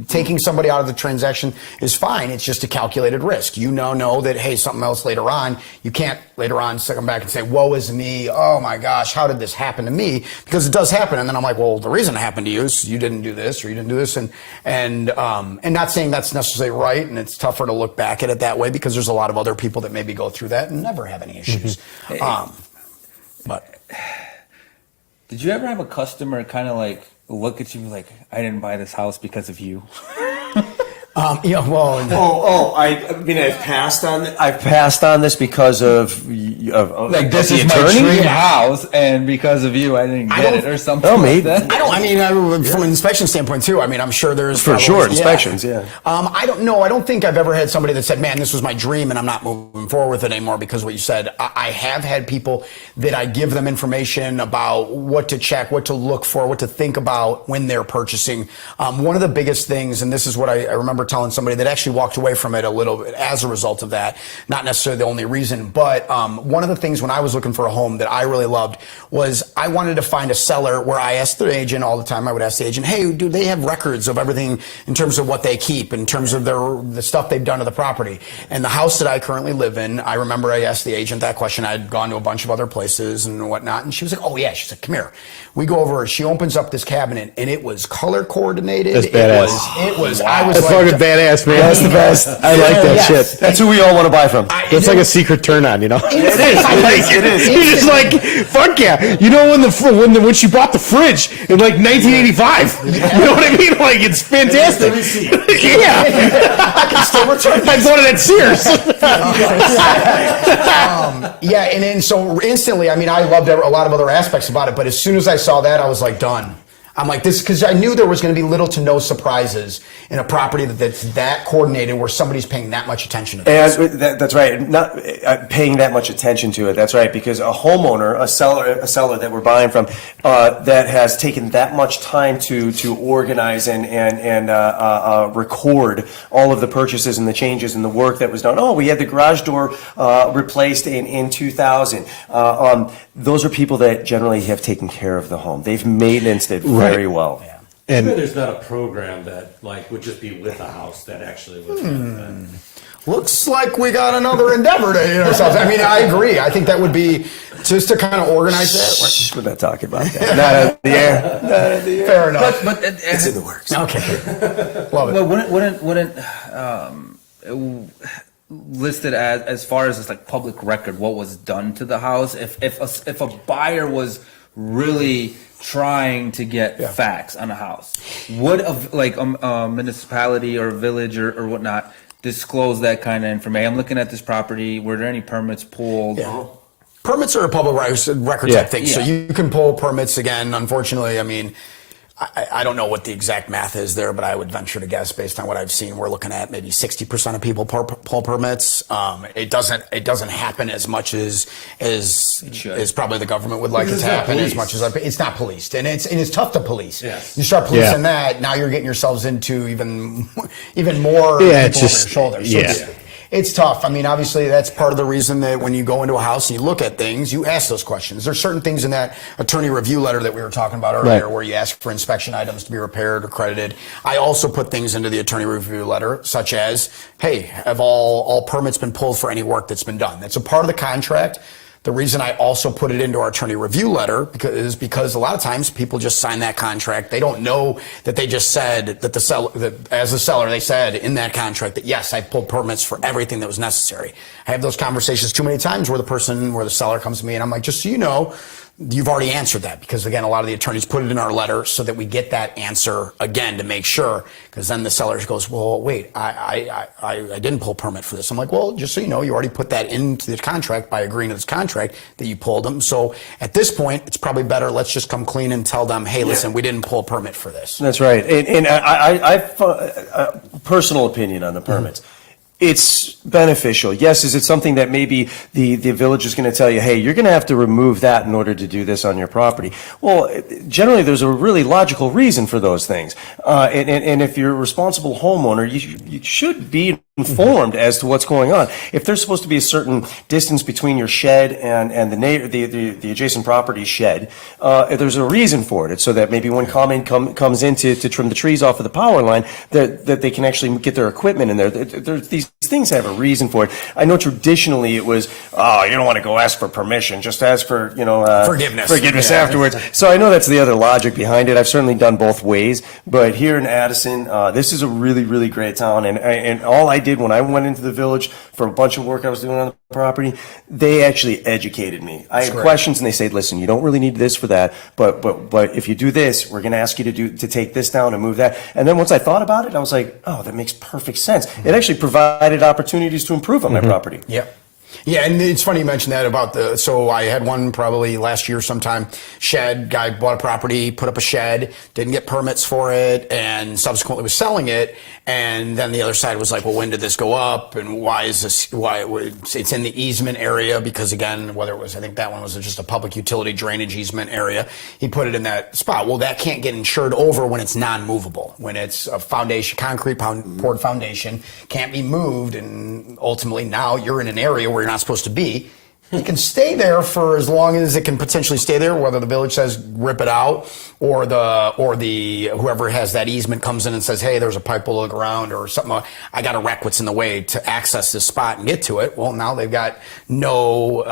Taking somebody out of the transaction is fine. It's just a calculated risk. You know that hey, something else later on. You can't later on come back and say, "Woe is me! Oh my gosh, how did this happen to me?" Because it does happen, and then I'm like, "Well, the reason it happened to you is you didn't do this or you didn't do this," and not saying that's necessarily right, and it's tougher to look back at it that way because there's a lot of other people that maybe go through that and never have any issues. But did you ever have a customer kind of like look at you like, I didn't buy this house because of you? I mean, I've passed on this because of Like, this the is my attorney? dream house, and because of you, I didn't get it or something Oh, like maybe. that. from an inspection standpoint too. I mean, I'm sure there's For probably- sure, inspections, yeah. I don't know. I don't think I've ever had somebody that said, "Man, this was my dream, and I'm not moving forward with it anymore," because of what you said. I have had people that I give them information about what to check, what to look for, what to think about when they're purchasing. One of the biggest things, and this is what I remember telling somebody that actually walked away from it a little bit as a result of that, not necessarily the only reason, but one of the things when I was looking for a home that I really loved was I wanted to find a seller where I asked the agent all the time. I would ask the agent, "Hey, do they have records of everything in terms of what they keep, in terms of the stuff they've done to the property?" And the house that I currently live in, I remember I asked the agent that question. I'd gone to a bunch of other places and whatnot, and she was like, "Oh yeah." She said, "Come here." We go over. She opens up this cabinet, and it was color coordinated. That's badass. It was. I was That's like, fucking badass, man. That's the best. I like that Yes. shit. That's who we all want to buy from. It's like a secret turn on, you know? It is. It is. You're just like, fuck yeah. You know when she bought the fridge in like 1985. You know what I mean? Like, it's fantastic. Yeah. I can still return I bought it at Sears. Yeah, and then so instantly, I mean, I loved a lot of other aspects about it, but as soon as I saw that, I was like, done. I'm like this because I knew there was going to be little to no surprises in a property that's that coordinated where somebody's paying that much attention to this. And that's right. Not paying that much attention to it. That's right. Because a homeowner, a seller that we're buying from, that has taken that much time to organize and record all of the purchases and the changes and the work that was done. Oh, we had the garage door replaced in 2000. Those are people that generally have taken care of the home. They've maintained it very well. And There's not a program that like would just be with a house that actually was like that. Looks like we got another endeavor to ourselves. I mean, I agree. I think that would be just to kind of organize that. Shh, we're not talking about that. Not out of the air. Fair enough. But It's in the works. Okay. Love it. But wouldn't listed as far as this like public record what was done to the house if a buyer was really trying to get facts on a house, would a municipality or a village or whatnot disclose that kind of information? I'm looking at this property. Were there any permits pulled? Yeah. Permits are a public record type thing, so you can pull permits again. Unfortunately, I mean, I don't know what the exact math is there, but I would venture to guess based on what I've seen, we're looking at maybe 60% of people pull permits. It doesn't happen as much as probably the government would like it to happen. As much as it's not policed, and it's tough to police. Yes. You start policing that, now you're getting yourselves into even more Yeah, people it's on just- your shoulders. So it's tough. I mean, obviously, that's part of the reason that when you go into a house and you look at things, you ask those questions. There's certain things in that attorney review letter that we were talking about earlier where you ask for inspection items to be repaired or credited. I also put things into the attorney review letter, such as, hey, have all permits been pulled for any work that's been done? That's a part of the contract. The reason I also put it into our attorney review letter is because a lot of times people just sign that contract. They don't know that they just said that as a seller, they said in that contract that, yes, I pulled permits for everything that was necessary. I have those conversations too many times where the seller comes to me and I'm like, just so you know, You've already answered that because, again, a lot of the attorneys put it in our letter so that we get that answer again to make sure. Because then the seller goes, well, wait, I didn't pull permit for this. I'm like, well, just so you know, you already put that into the contract by agreeing to this contract that you pulled them. So at this point, it's probably better. Let's just come clean and tell them, hey, listen, we didn't pull a permit for this. That's right. And I've a personal opinion on the permits. It's beneficial. Yes, is it something that maybe the village is going to tell you, hey, you're going to have to remove that in order to do this on your property? Well, generally, there's a really logical reason for those things. And if you're a responsible homeowner, you should be informed as to what's going on. If there's supposed to be a certain distance between your shed and the adjacent property shed, there's a reason for it. It's so that maybe when Common comes in to trim the trees off of the power line, that they can actually get their equipment in there. These things have a reason for it. I know traditionally it was, you don't want to go ask for permission, just ask for, forgiveness afterwards. So I know that's the other logic behind it. I've certainly done both ways, but here in Addison, this is a really, really great town, and all I did when I went into the village for a bunch of work I was doing on the property, they actually educated me. I had questions, and they said, listen, you don't really need this for that, but if you do this, we're going to ask you to take this down and move that. And then once I thought about it, I was like, oh, that makes perfect sense. It actually provided opportunities to improve on my property. Yeah. Yeah, and it's funny you mentioned that about so I had one probably last year sometime, shed, guy bought a property, put up a shed, didn't get permits for it, and subsequently was selling it, and then the other side was like, well, when did this go up, and why it's in the easement area, because again, whether it was, I think that one was just a public utility drainage easement area, he put it in that spot. Well, that can't get insured over when it's non-movable, when it's a foundation, concrete poured foundation, can't be moved, and ultimately now you're in an area where you're not supposed to be. You can stay there for as long as it can potentially stay there, whether the village says rip it out or the whoever has that easement comes in and says, hey, there's a pipe below the ground or something. I got to wreck what's in the way to access this spot and get to it. Well, now they've got no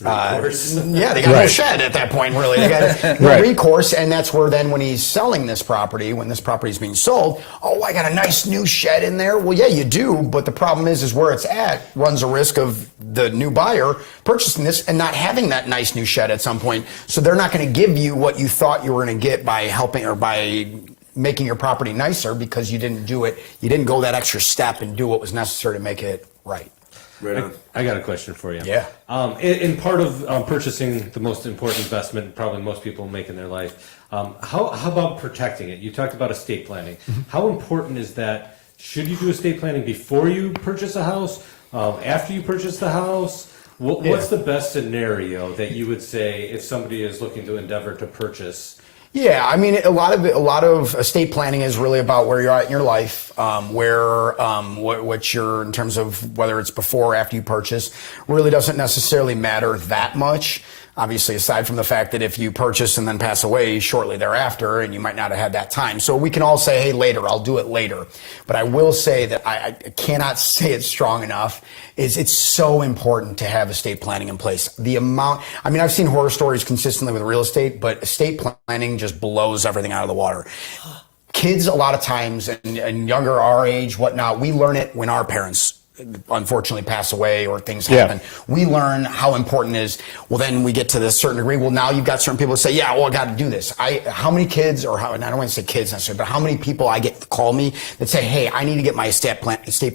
they got no shed at that point, really. They got no recourse, and that's where then when he's selling this property, when this property is being sold, oh, I got a nice new shed in there. Well, yeah, you do, but the problem is where it's at runs a risk of the new buyer purchasing this and not having that nice new shed at some point. So they're not going to give you what you thought you were going to get by helping or by making your property nicer because you didn't do it. You didn't go that extra step and do what was necessary to make it right. I got a question for you. Yeah. In part of purchasing the most important investment probably most people make in their life, how about protecting it? You talked about estate planning. How important is that? Should you do estate planning before you purchase a house? After you purchase the house? What's the best scenario that you would say if somebody is looking to endeavor to purchase? Yeah, I mean, a lot of estate planning is really about where you're at in your life, what you're in terms of whether it's before or after you purchase. Really doesn't necessarily matter that much. Obviously, aside from the fact that if you purchase and then pass away shortly thereafter, and you might not have had that time. So we can all say, hey, later, I'll do it later. But I will say that I cannot say it strong enough, it's so important to have estate planning in place. I've seen horror stories consistently with real estate, but estate planning just blows everything out of the water. Kids, a lot of times, and younger our age, whatnot, we learn it when our parents unfortunately pass away or things happen. We learn how important it is. Well, then we get to this certain degree. Well, now you've got certain people who say, yeah, well, I got to do this. How many kids, and I don't want to say kids necessarily, but how many people I get to call me that say, hey, I need to get my estate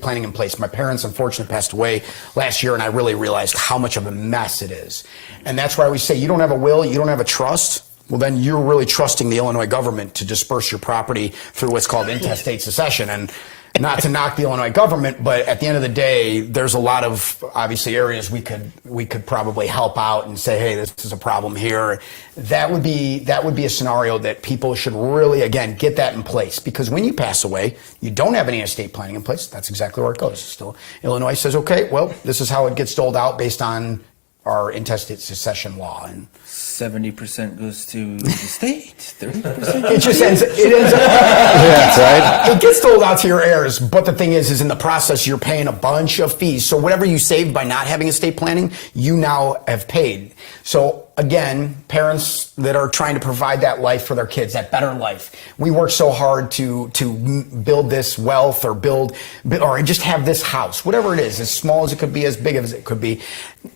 planning in place. My parents unfortunately passed away last year, and I really realized how much of a mess it is. And that's why we say you don't have a will, you don't have a trust. Well, then you're really trusting the Illinois government to disperse your property through what's called intestate succession. And not to knock the Illinois government, but at the end of the day, there's a lot of obviously areas we could probably help out and say, hey, this is a problem here. That would be a scenario that people should really, again, get that in place, because when you pass away, you don't have any estate planning in place. That's exactly where it goes. Still, Illinois says, okay, well, this is how it gets doled out based on our intestate succession law. And 70% goes to the state, 30%. It just ends up. It gets doled out to your heirs, but the thing is in the process, you're paying a bunch of fees. So whatever you saved by not having estate planning, you now have paid. So again, parents that are trying to provide that life for their kids, that better life. We work so hard to build this wealth or just have this house, whatever it is, as small as it could be, as big as it could be.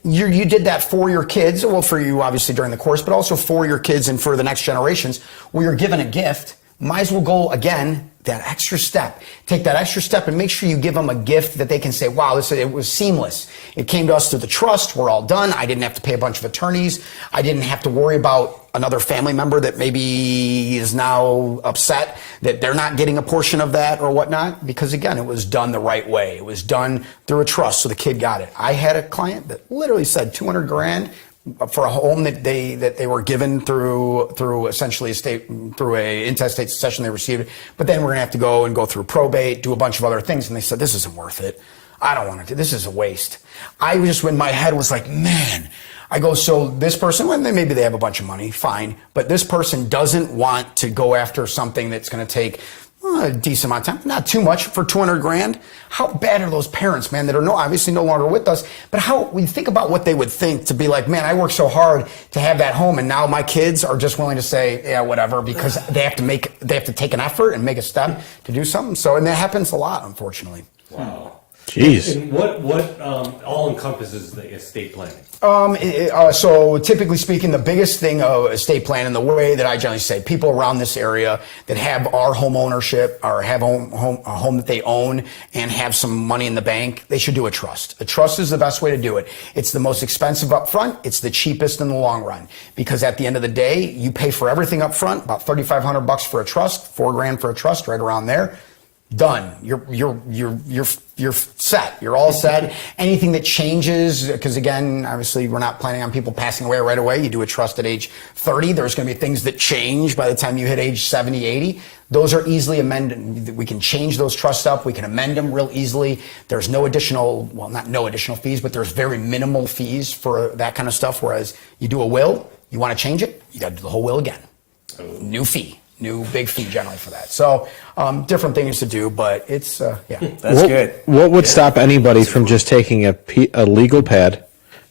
You did that for your kids, well, for you obviously during the course, but also for your kids and for the next generations. Where you're given a gift, might as well go again that extra step. Take that extra step and make sure you give them a gift that they can say, wow, it was seamless. It came to us through the trust. We're all done. I didn't have to pay a bunch of attorneys. I didn't have to worry about another family member that maybe is now upset that they're not getting a portion of that or whatnot. Because again, it was done the right way. It was done through a trust. So the kid got it. I had a client that literally said 200 grand for a home that they were given through essentially through a intestate succession they received, but then we're gonna have to go through probate, do a bunch of other things, and they said this isn't worth it. I don't want to. This is a waste. I just, when my head was like, man, I go, so this person, well, maybe they have a bunch of money, fine, but this person doesn't want to go after something that's going to take a decent amount of time, not too much for 200 grand. How bad are those parents, man, that are obviously no longer with us, but how we think about what they would think to be like, man, I worked so hard to have that home and now my kids are just willing to say, yeah, whatever, because they have to take an effort and make a step to do something. So, and that happens a lot, unfortunately. Wow. Jeez. And what all encompasses the estate planning? So typically speaking, the biggest thing of estate planning, the way that I generally say, people around this area that have our home ownership or have a home that they own and have some money in the bank, they should do a trust. A trust is the best way to do it. It's the most expensive up front. It's the cheapest in the long run, because at the end of the day, you pay for everything up front, about $3,500 for a trust, $4 grand for a trust, right around there. Done. You're set. You're all set. Anything that changes, because again, obviously we're not planning on people passing away right away. You do a trust at age 30. There's going to be things that change by the time you hit age 70, 80. Those are easily amended. We can change those trusts up. We can amend them real easily. There's no additional, well, not no additional fees, but there's very minimal fees for that kind of stuff. Whereas you do a will, you want to change it, you got to do the whole will again. New fee. New big fee generally for that. So different things to do, but it's, yeah. That's good. What would stop anybody from just taking a legal pad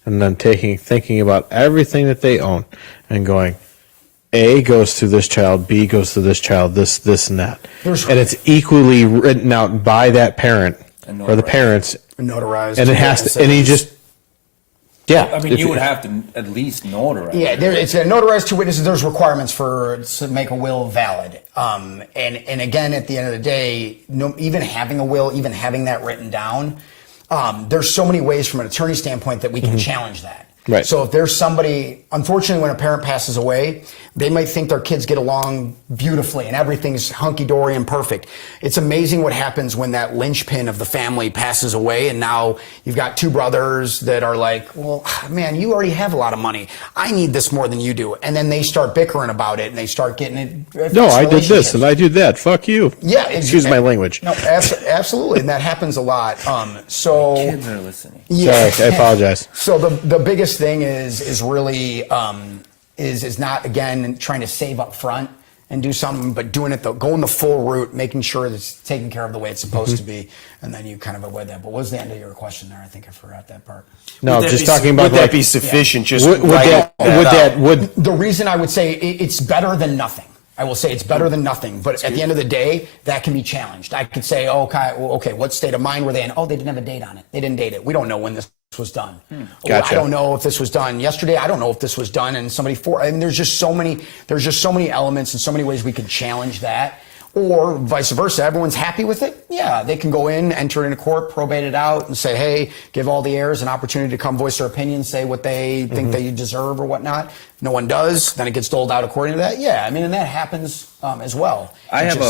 and then thinking about everything that they own and going, A goes to this child, B goes to this child, this, and that. And it's equally written out by that parent or the parents. Notarized. And it has to, and he just, yeah. I mean, you would have to at least notarize. Yeah, it's a notarized 2 witnesses. There's requirements to make a will valid. And again, at the end of the day, even having a will, even having that written down, there's so many ways from an attorney standpoint that we can challenge that. Right. So if there's somebody, unfortunately, when a parent passes away, they might think their kids get along beautifully and everything's hunky-dory and perfect. It's amazing what happens when that linchpin of the family passes away, and now you've got two brothers that are like, well, man, you already have a lot of money. I need this more than you do. And then they start bickering about it, and they start getting it. No, I did this and I do that. Fuck you. Yeah. Excuse my language. No, absolutely. And that happens a lot. So Kids are listening. yeah. Sorry, I apologize. So the biggest thing is really is not, again, trying to save up front and do something, but doing it going the full route, making sure that it's taken care of the way it's supposed to be, and then you kind of avoid that. But what was the end of your question there? I think I forgot that part. No, just talking about would that like, be sufficient? Just would The reason I would say it's better than nothing. I will say it's better than nothing, but at the end of the day, that can be challenged. I could say, okay, what state of mind were they in? Oh, they didn't have a date on it. They didn't date it. We don't know when this was done. Gotcha. I don't know if this was done yesterday. I don't know if this was done and there's just so many elements and so many ways we could challenge that. Or vice versa, everyone's happy with it. Yeah, they can go in, enter it into court, probate it out, and say, hey, give all the heirs an opportunity to come voice their opinion, say what they think they deserve or whatnot. No one does, then it gets doled out according to that. Yeah, I mean, and that happens as well. I have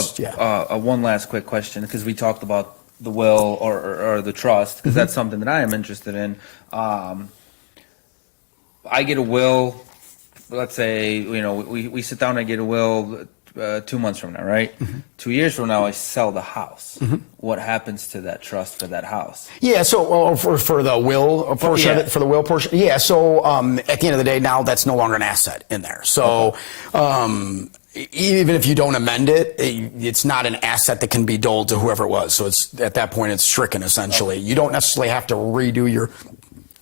a one last quick question, because we talked about the will or the trust, because that's something that I am interested in. I get a will, let's say, we sit down and I get a will 2 months from now, right? 2 years from now, I sell the house. What happens to that trust for that house? Yeah, so for the will portion of it, for the will portion, yeah. So at the end of the day, now that's no longer an asset in there. So even if you don't amend it, it's not an asset that can be doled to whoever it was. So it's at that point, it's stricken essentially. You don't necessarily have to redo your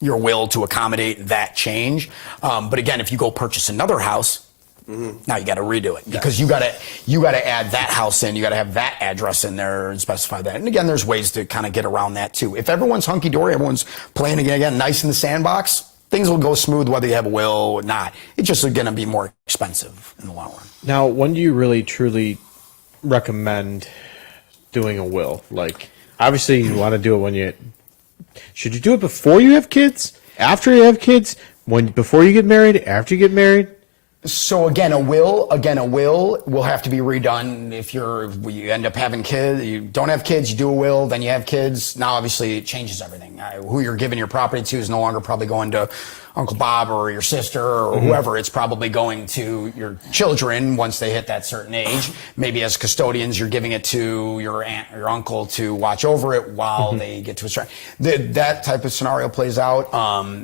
your will to accommodate that change. But again, if you go purchase another house, now you got to redo it because you got to add that house in. You got to have that address in there and specify that. And again, there's ways to kind of get around that too. If everyone's hunky dory, everyone's playing again, nice in the sandbox, things will go smooth whether you have a will or not. It's just going to be more expensive in the long run. Now, when do you really truly recommend doing a will? Like, obviously, you want to do it when you. Should you do it before you have kids? After you have kids? Before you get married? After you get married? So again, a will will have to be redone if you end up having kids. You don't have kids, you do a will, then you have kids. Now, obviously, it changes everything. Who you're giving your property to is no longer probably going to Uncle Bob or your sister or whoever. It's probably going to your children once they hit that certain age. Maybe as custodians, you're giving it to your aunt or your uncle to watch over it while they get to a certain. That type of scenario plays out.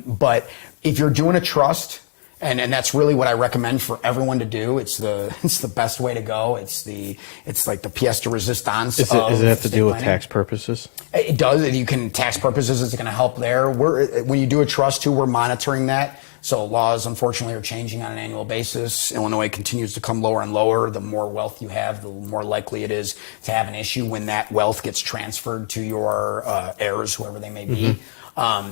But if you're doing a trust. And that's really what I recommend for everyone to do. It's the best way to go. It's like the pièce de résistance. Does it have to do with tax purposes? It does. You can tax purposes. It's going to help there. When you do a trust too, we're monitoring that. So laws, unfortunately, are changing on an annual basis. Illinois continues to come lower and lower. The more wealth you have, the more likely it is to have an issue when that wealth gets transferred to your heirs, whoever they may be.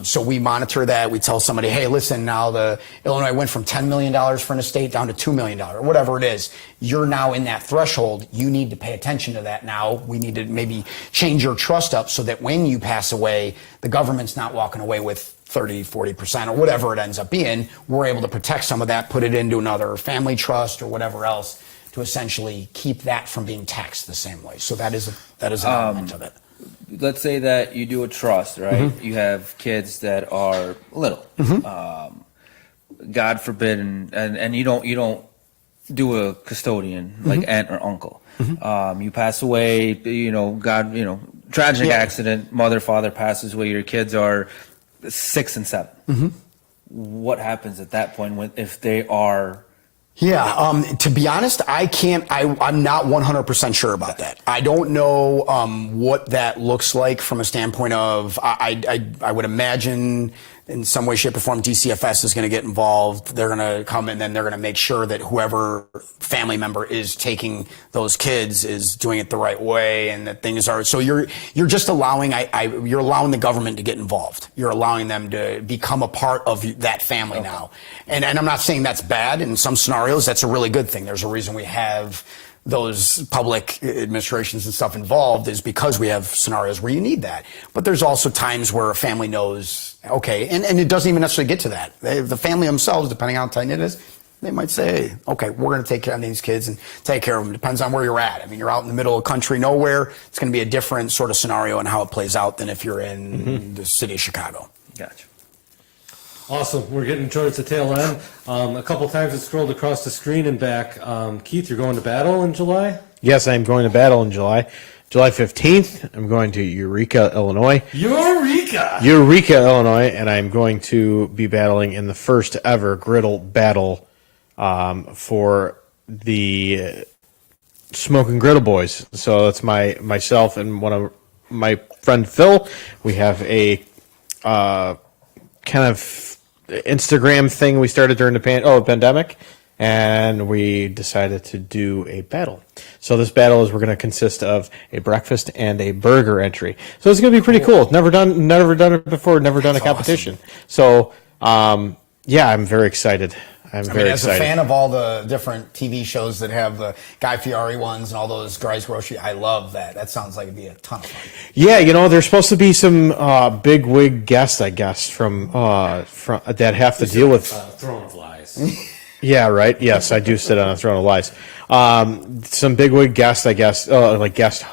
So we monitor that. We tell somebody, hey, listen, now the Illinois went from $10 million for an estate down to $2 million, or whatever it is. You're now in that threshold. You need to pay attention to that now. We need to maybe change your trust up so that when you pass away, the government's not walking away with 30, 40% or whatever it end up being. We're able to protect some of that, put it into another family trust or whatever else to essentially keep that from being taxed the same way. So that is an element of it. Let's say that you do a trust, right? You have kids that are little, God forbid, and you don't do a custodian like aunt or uncle. You pass away, tragic accident, mother, father passes away, your kids are 6 and 7. What happens at that point if they are? Yeah, to be honest, I'm not 100% sure about that. I don't know what that looks like from a standpoint of, I would imagine in some way, shape, or form, DCFS is going to get involved. They're going to come and then they're going to make sure that whoever family member is taking those kids is doing it the right way and that things are. So you're just allowing you're allowing the government to get involved. You're allowing them to become a part of that family now. And I'm not saying that's bad. In some scenarios, that's a really good thing. There's a reason we have those public administrations and stuff involved is because we have scenarios where you need that. But there's also times where a family knows, okay, and it doesn't even necessarily get to that. The family themselves, depending on how tight it is, they might say, hey, okay, we're going to take care of these kids and take care of them. Depends on where you're at. I mean, you're out in the middle of the country, nowhere. It's going to be a different sort of scenario and how it plays out than if you're in the city of Chicago. Gotcha. Awesome. We're getting towards the tail end. A couple times it scrolled across the screen and back. Keith, you're going to battle in July? Yes, I'm going to battle in July. July 15th, I'm going to Eureka, Illinois. Eureka, Illinois, and I'm going to be battling in the first ever griddle battle for the Smoking Griddle Boys. So that's myself and one of my friend Phil. We have a kind of Instagram thing we started during the pandemic, and we decided to do a battle. So this battle is we're going to consist of a breakfast and a burger entry. So it's going to be pretty cool. Never done it before. Never done a competition. Awesome. So yeah, I'm very excited. I'm very excited. As a fan of all the different TV shows that have the Guy Fieri ones and all those Guy's Grocery, I love that. That sounds like it'd be a ton of fun. Yeah, there's supposed to be some big wig guests, I guess, from that have to deal with Throne of Lies. Yeah, right. Yes, I do sit on a throne of lies. Some bigwig guests, I guess, like guest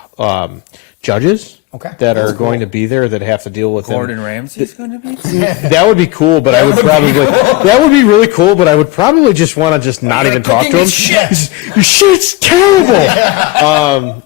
judges. Okay. That are going to be there that have to deal with Gordon Ramsay's going to be? That would be cool, but I would probably that would be really cool, but I would probably just want to just not even talk to him. Your shit's terrible.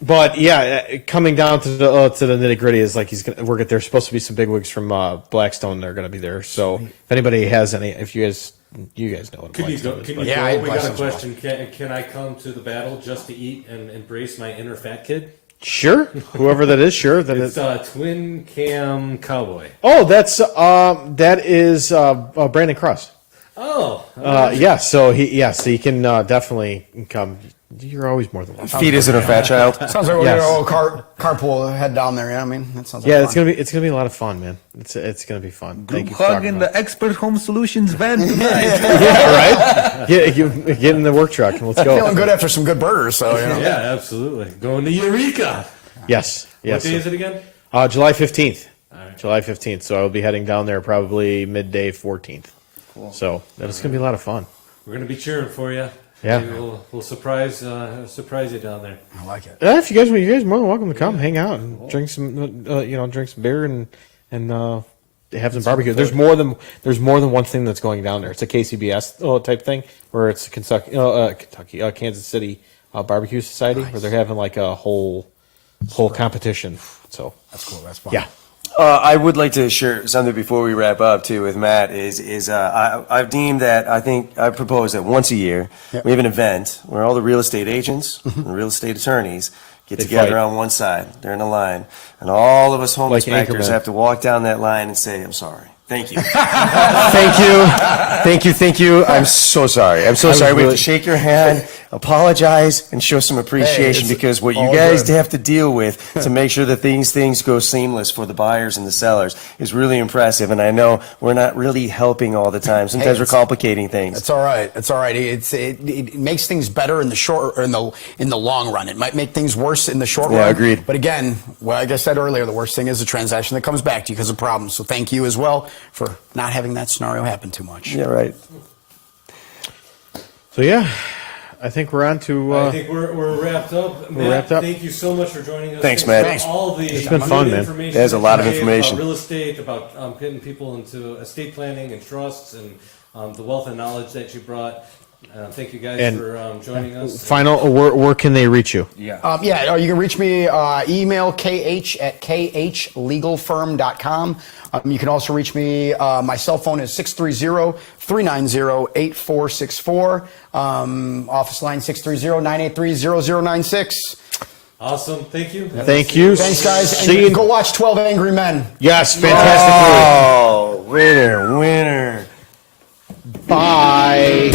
But yeah, coming down to the nitty gritty is like there's supposed to be some bigwigs from Blackstone. They're going to be there. So if anybody has any, if you guys know what Blackstone is. We got a question. Can I come to the battle just to eat and embrace my inner fat kid? Sure, whoever that is, sure. That It's is. Twin Cam Cowboy. Oh, that is Brandon Cross. Oh, Yeah, so he can definitely come. You're always more than welcome. Feet isn't a fat child. Sounds like we're Yes. gonna go carpool head down there. Yeah, I mean that sounds like Yeah, fun. it's gonna be a lot of fun, man. It's gonna be fun. Thank you for Hug talking in about the Expert Home Solutions van tonight. it. Yeah, right. Get in the work truck and let's go. Feeling good after some good burgers, so you know. yeah, absolutely. Going to Eureka. Yes, yes. What day is it again? July 15th. right. July 15th. So I will be heading down there probably midday 14th. Cool. So that's gonna be a lot of fun. We're going to be cheering for you. Yeah. Maybe we'll surprise you down there. I like it. If you guys are more than welcome to come, hang out and drink some, drink some beer and have some barbecue. There's more than one thing that's going down there. It's a KCBS type thing where it's a Kansas City Barbecue Society where they're having like a whole competition. So That's cool. That's fun. yeah. I would like to share something before we wrap up too with Matt. I've deemed that I propose that once a year we have an event where all the real estate agents and real estate attorneys get They together fight. on one side. They're in a line, and all of us home Like inspectors Anchorman. have to walk down that line and say, "I'm sorry." Thank you. Thank you. I'm so sorry. I'm so sorry. We have really- to shake your hand, apologize, and show some appreciation it's because what you all guys good. have to deal with to make sure that things go seamless for the buyers and the sellers is really impressive. And I know we're not really helping all the time. Sometimes we're it's- complicating things. It's all right. It's all right. It makes things better in the short or in the long run. It might make things worse in the short run. Yeah, agreed. But again, like I said earlier, the worst thing is a transaction that comes back to you because of problems. So thank you as well for not having that scenario happen too much. Yeah, right. So yeah, I think we're on to. I think we're wrapped up. Matt, wrapped up. Thank you so much for joining us. Thanks, Matt. for Thanks. all the It's been fun, man. information There's a that lot you of gave information. about real estate, about getting people into estate planning and trusts, and the wealth of knowledge that you brought. Thank you guys And for joining us. Final, where can they reach you? Yeah. You can reach me, email kh@khlegalfirm.com. You can also reach me, my cell phone is 630-390-8464. Office line 630-983-0096. Awesome. Thank you. Thank you. Thanks, guys. See you. And go watch 12 Angry Men. Yes, fantastic Oh, winner. Bye.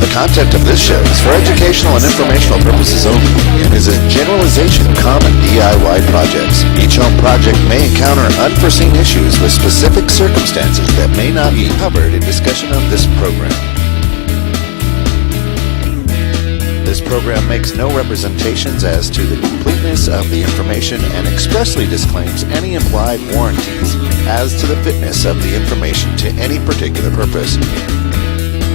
The content of this show is for educational and informational purposes only and is a generalization of common DIY projects. Each home project may encounter unforeseen issues with specific circumstances that may not be covered in discussion of this program. This program makes no representations as to the completeness of the information and expressly disclaims any implied warranties as to the fitness of the information to any particular purpose.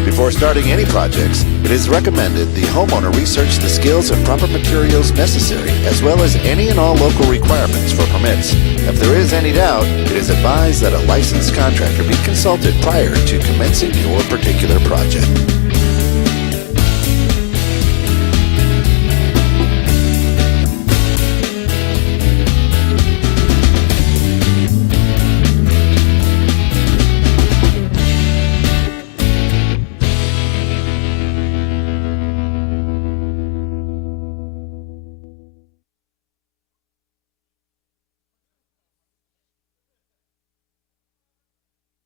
Before starting any projects, it is recommended the homeowner research the skills and proper materials necessary, as well as any and all local requirements for permits. If there is any doubt, it is advised that a licensed contractor be consulted prior to commencing your particular project.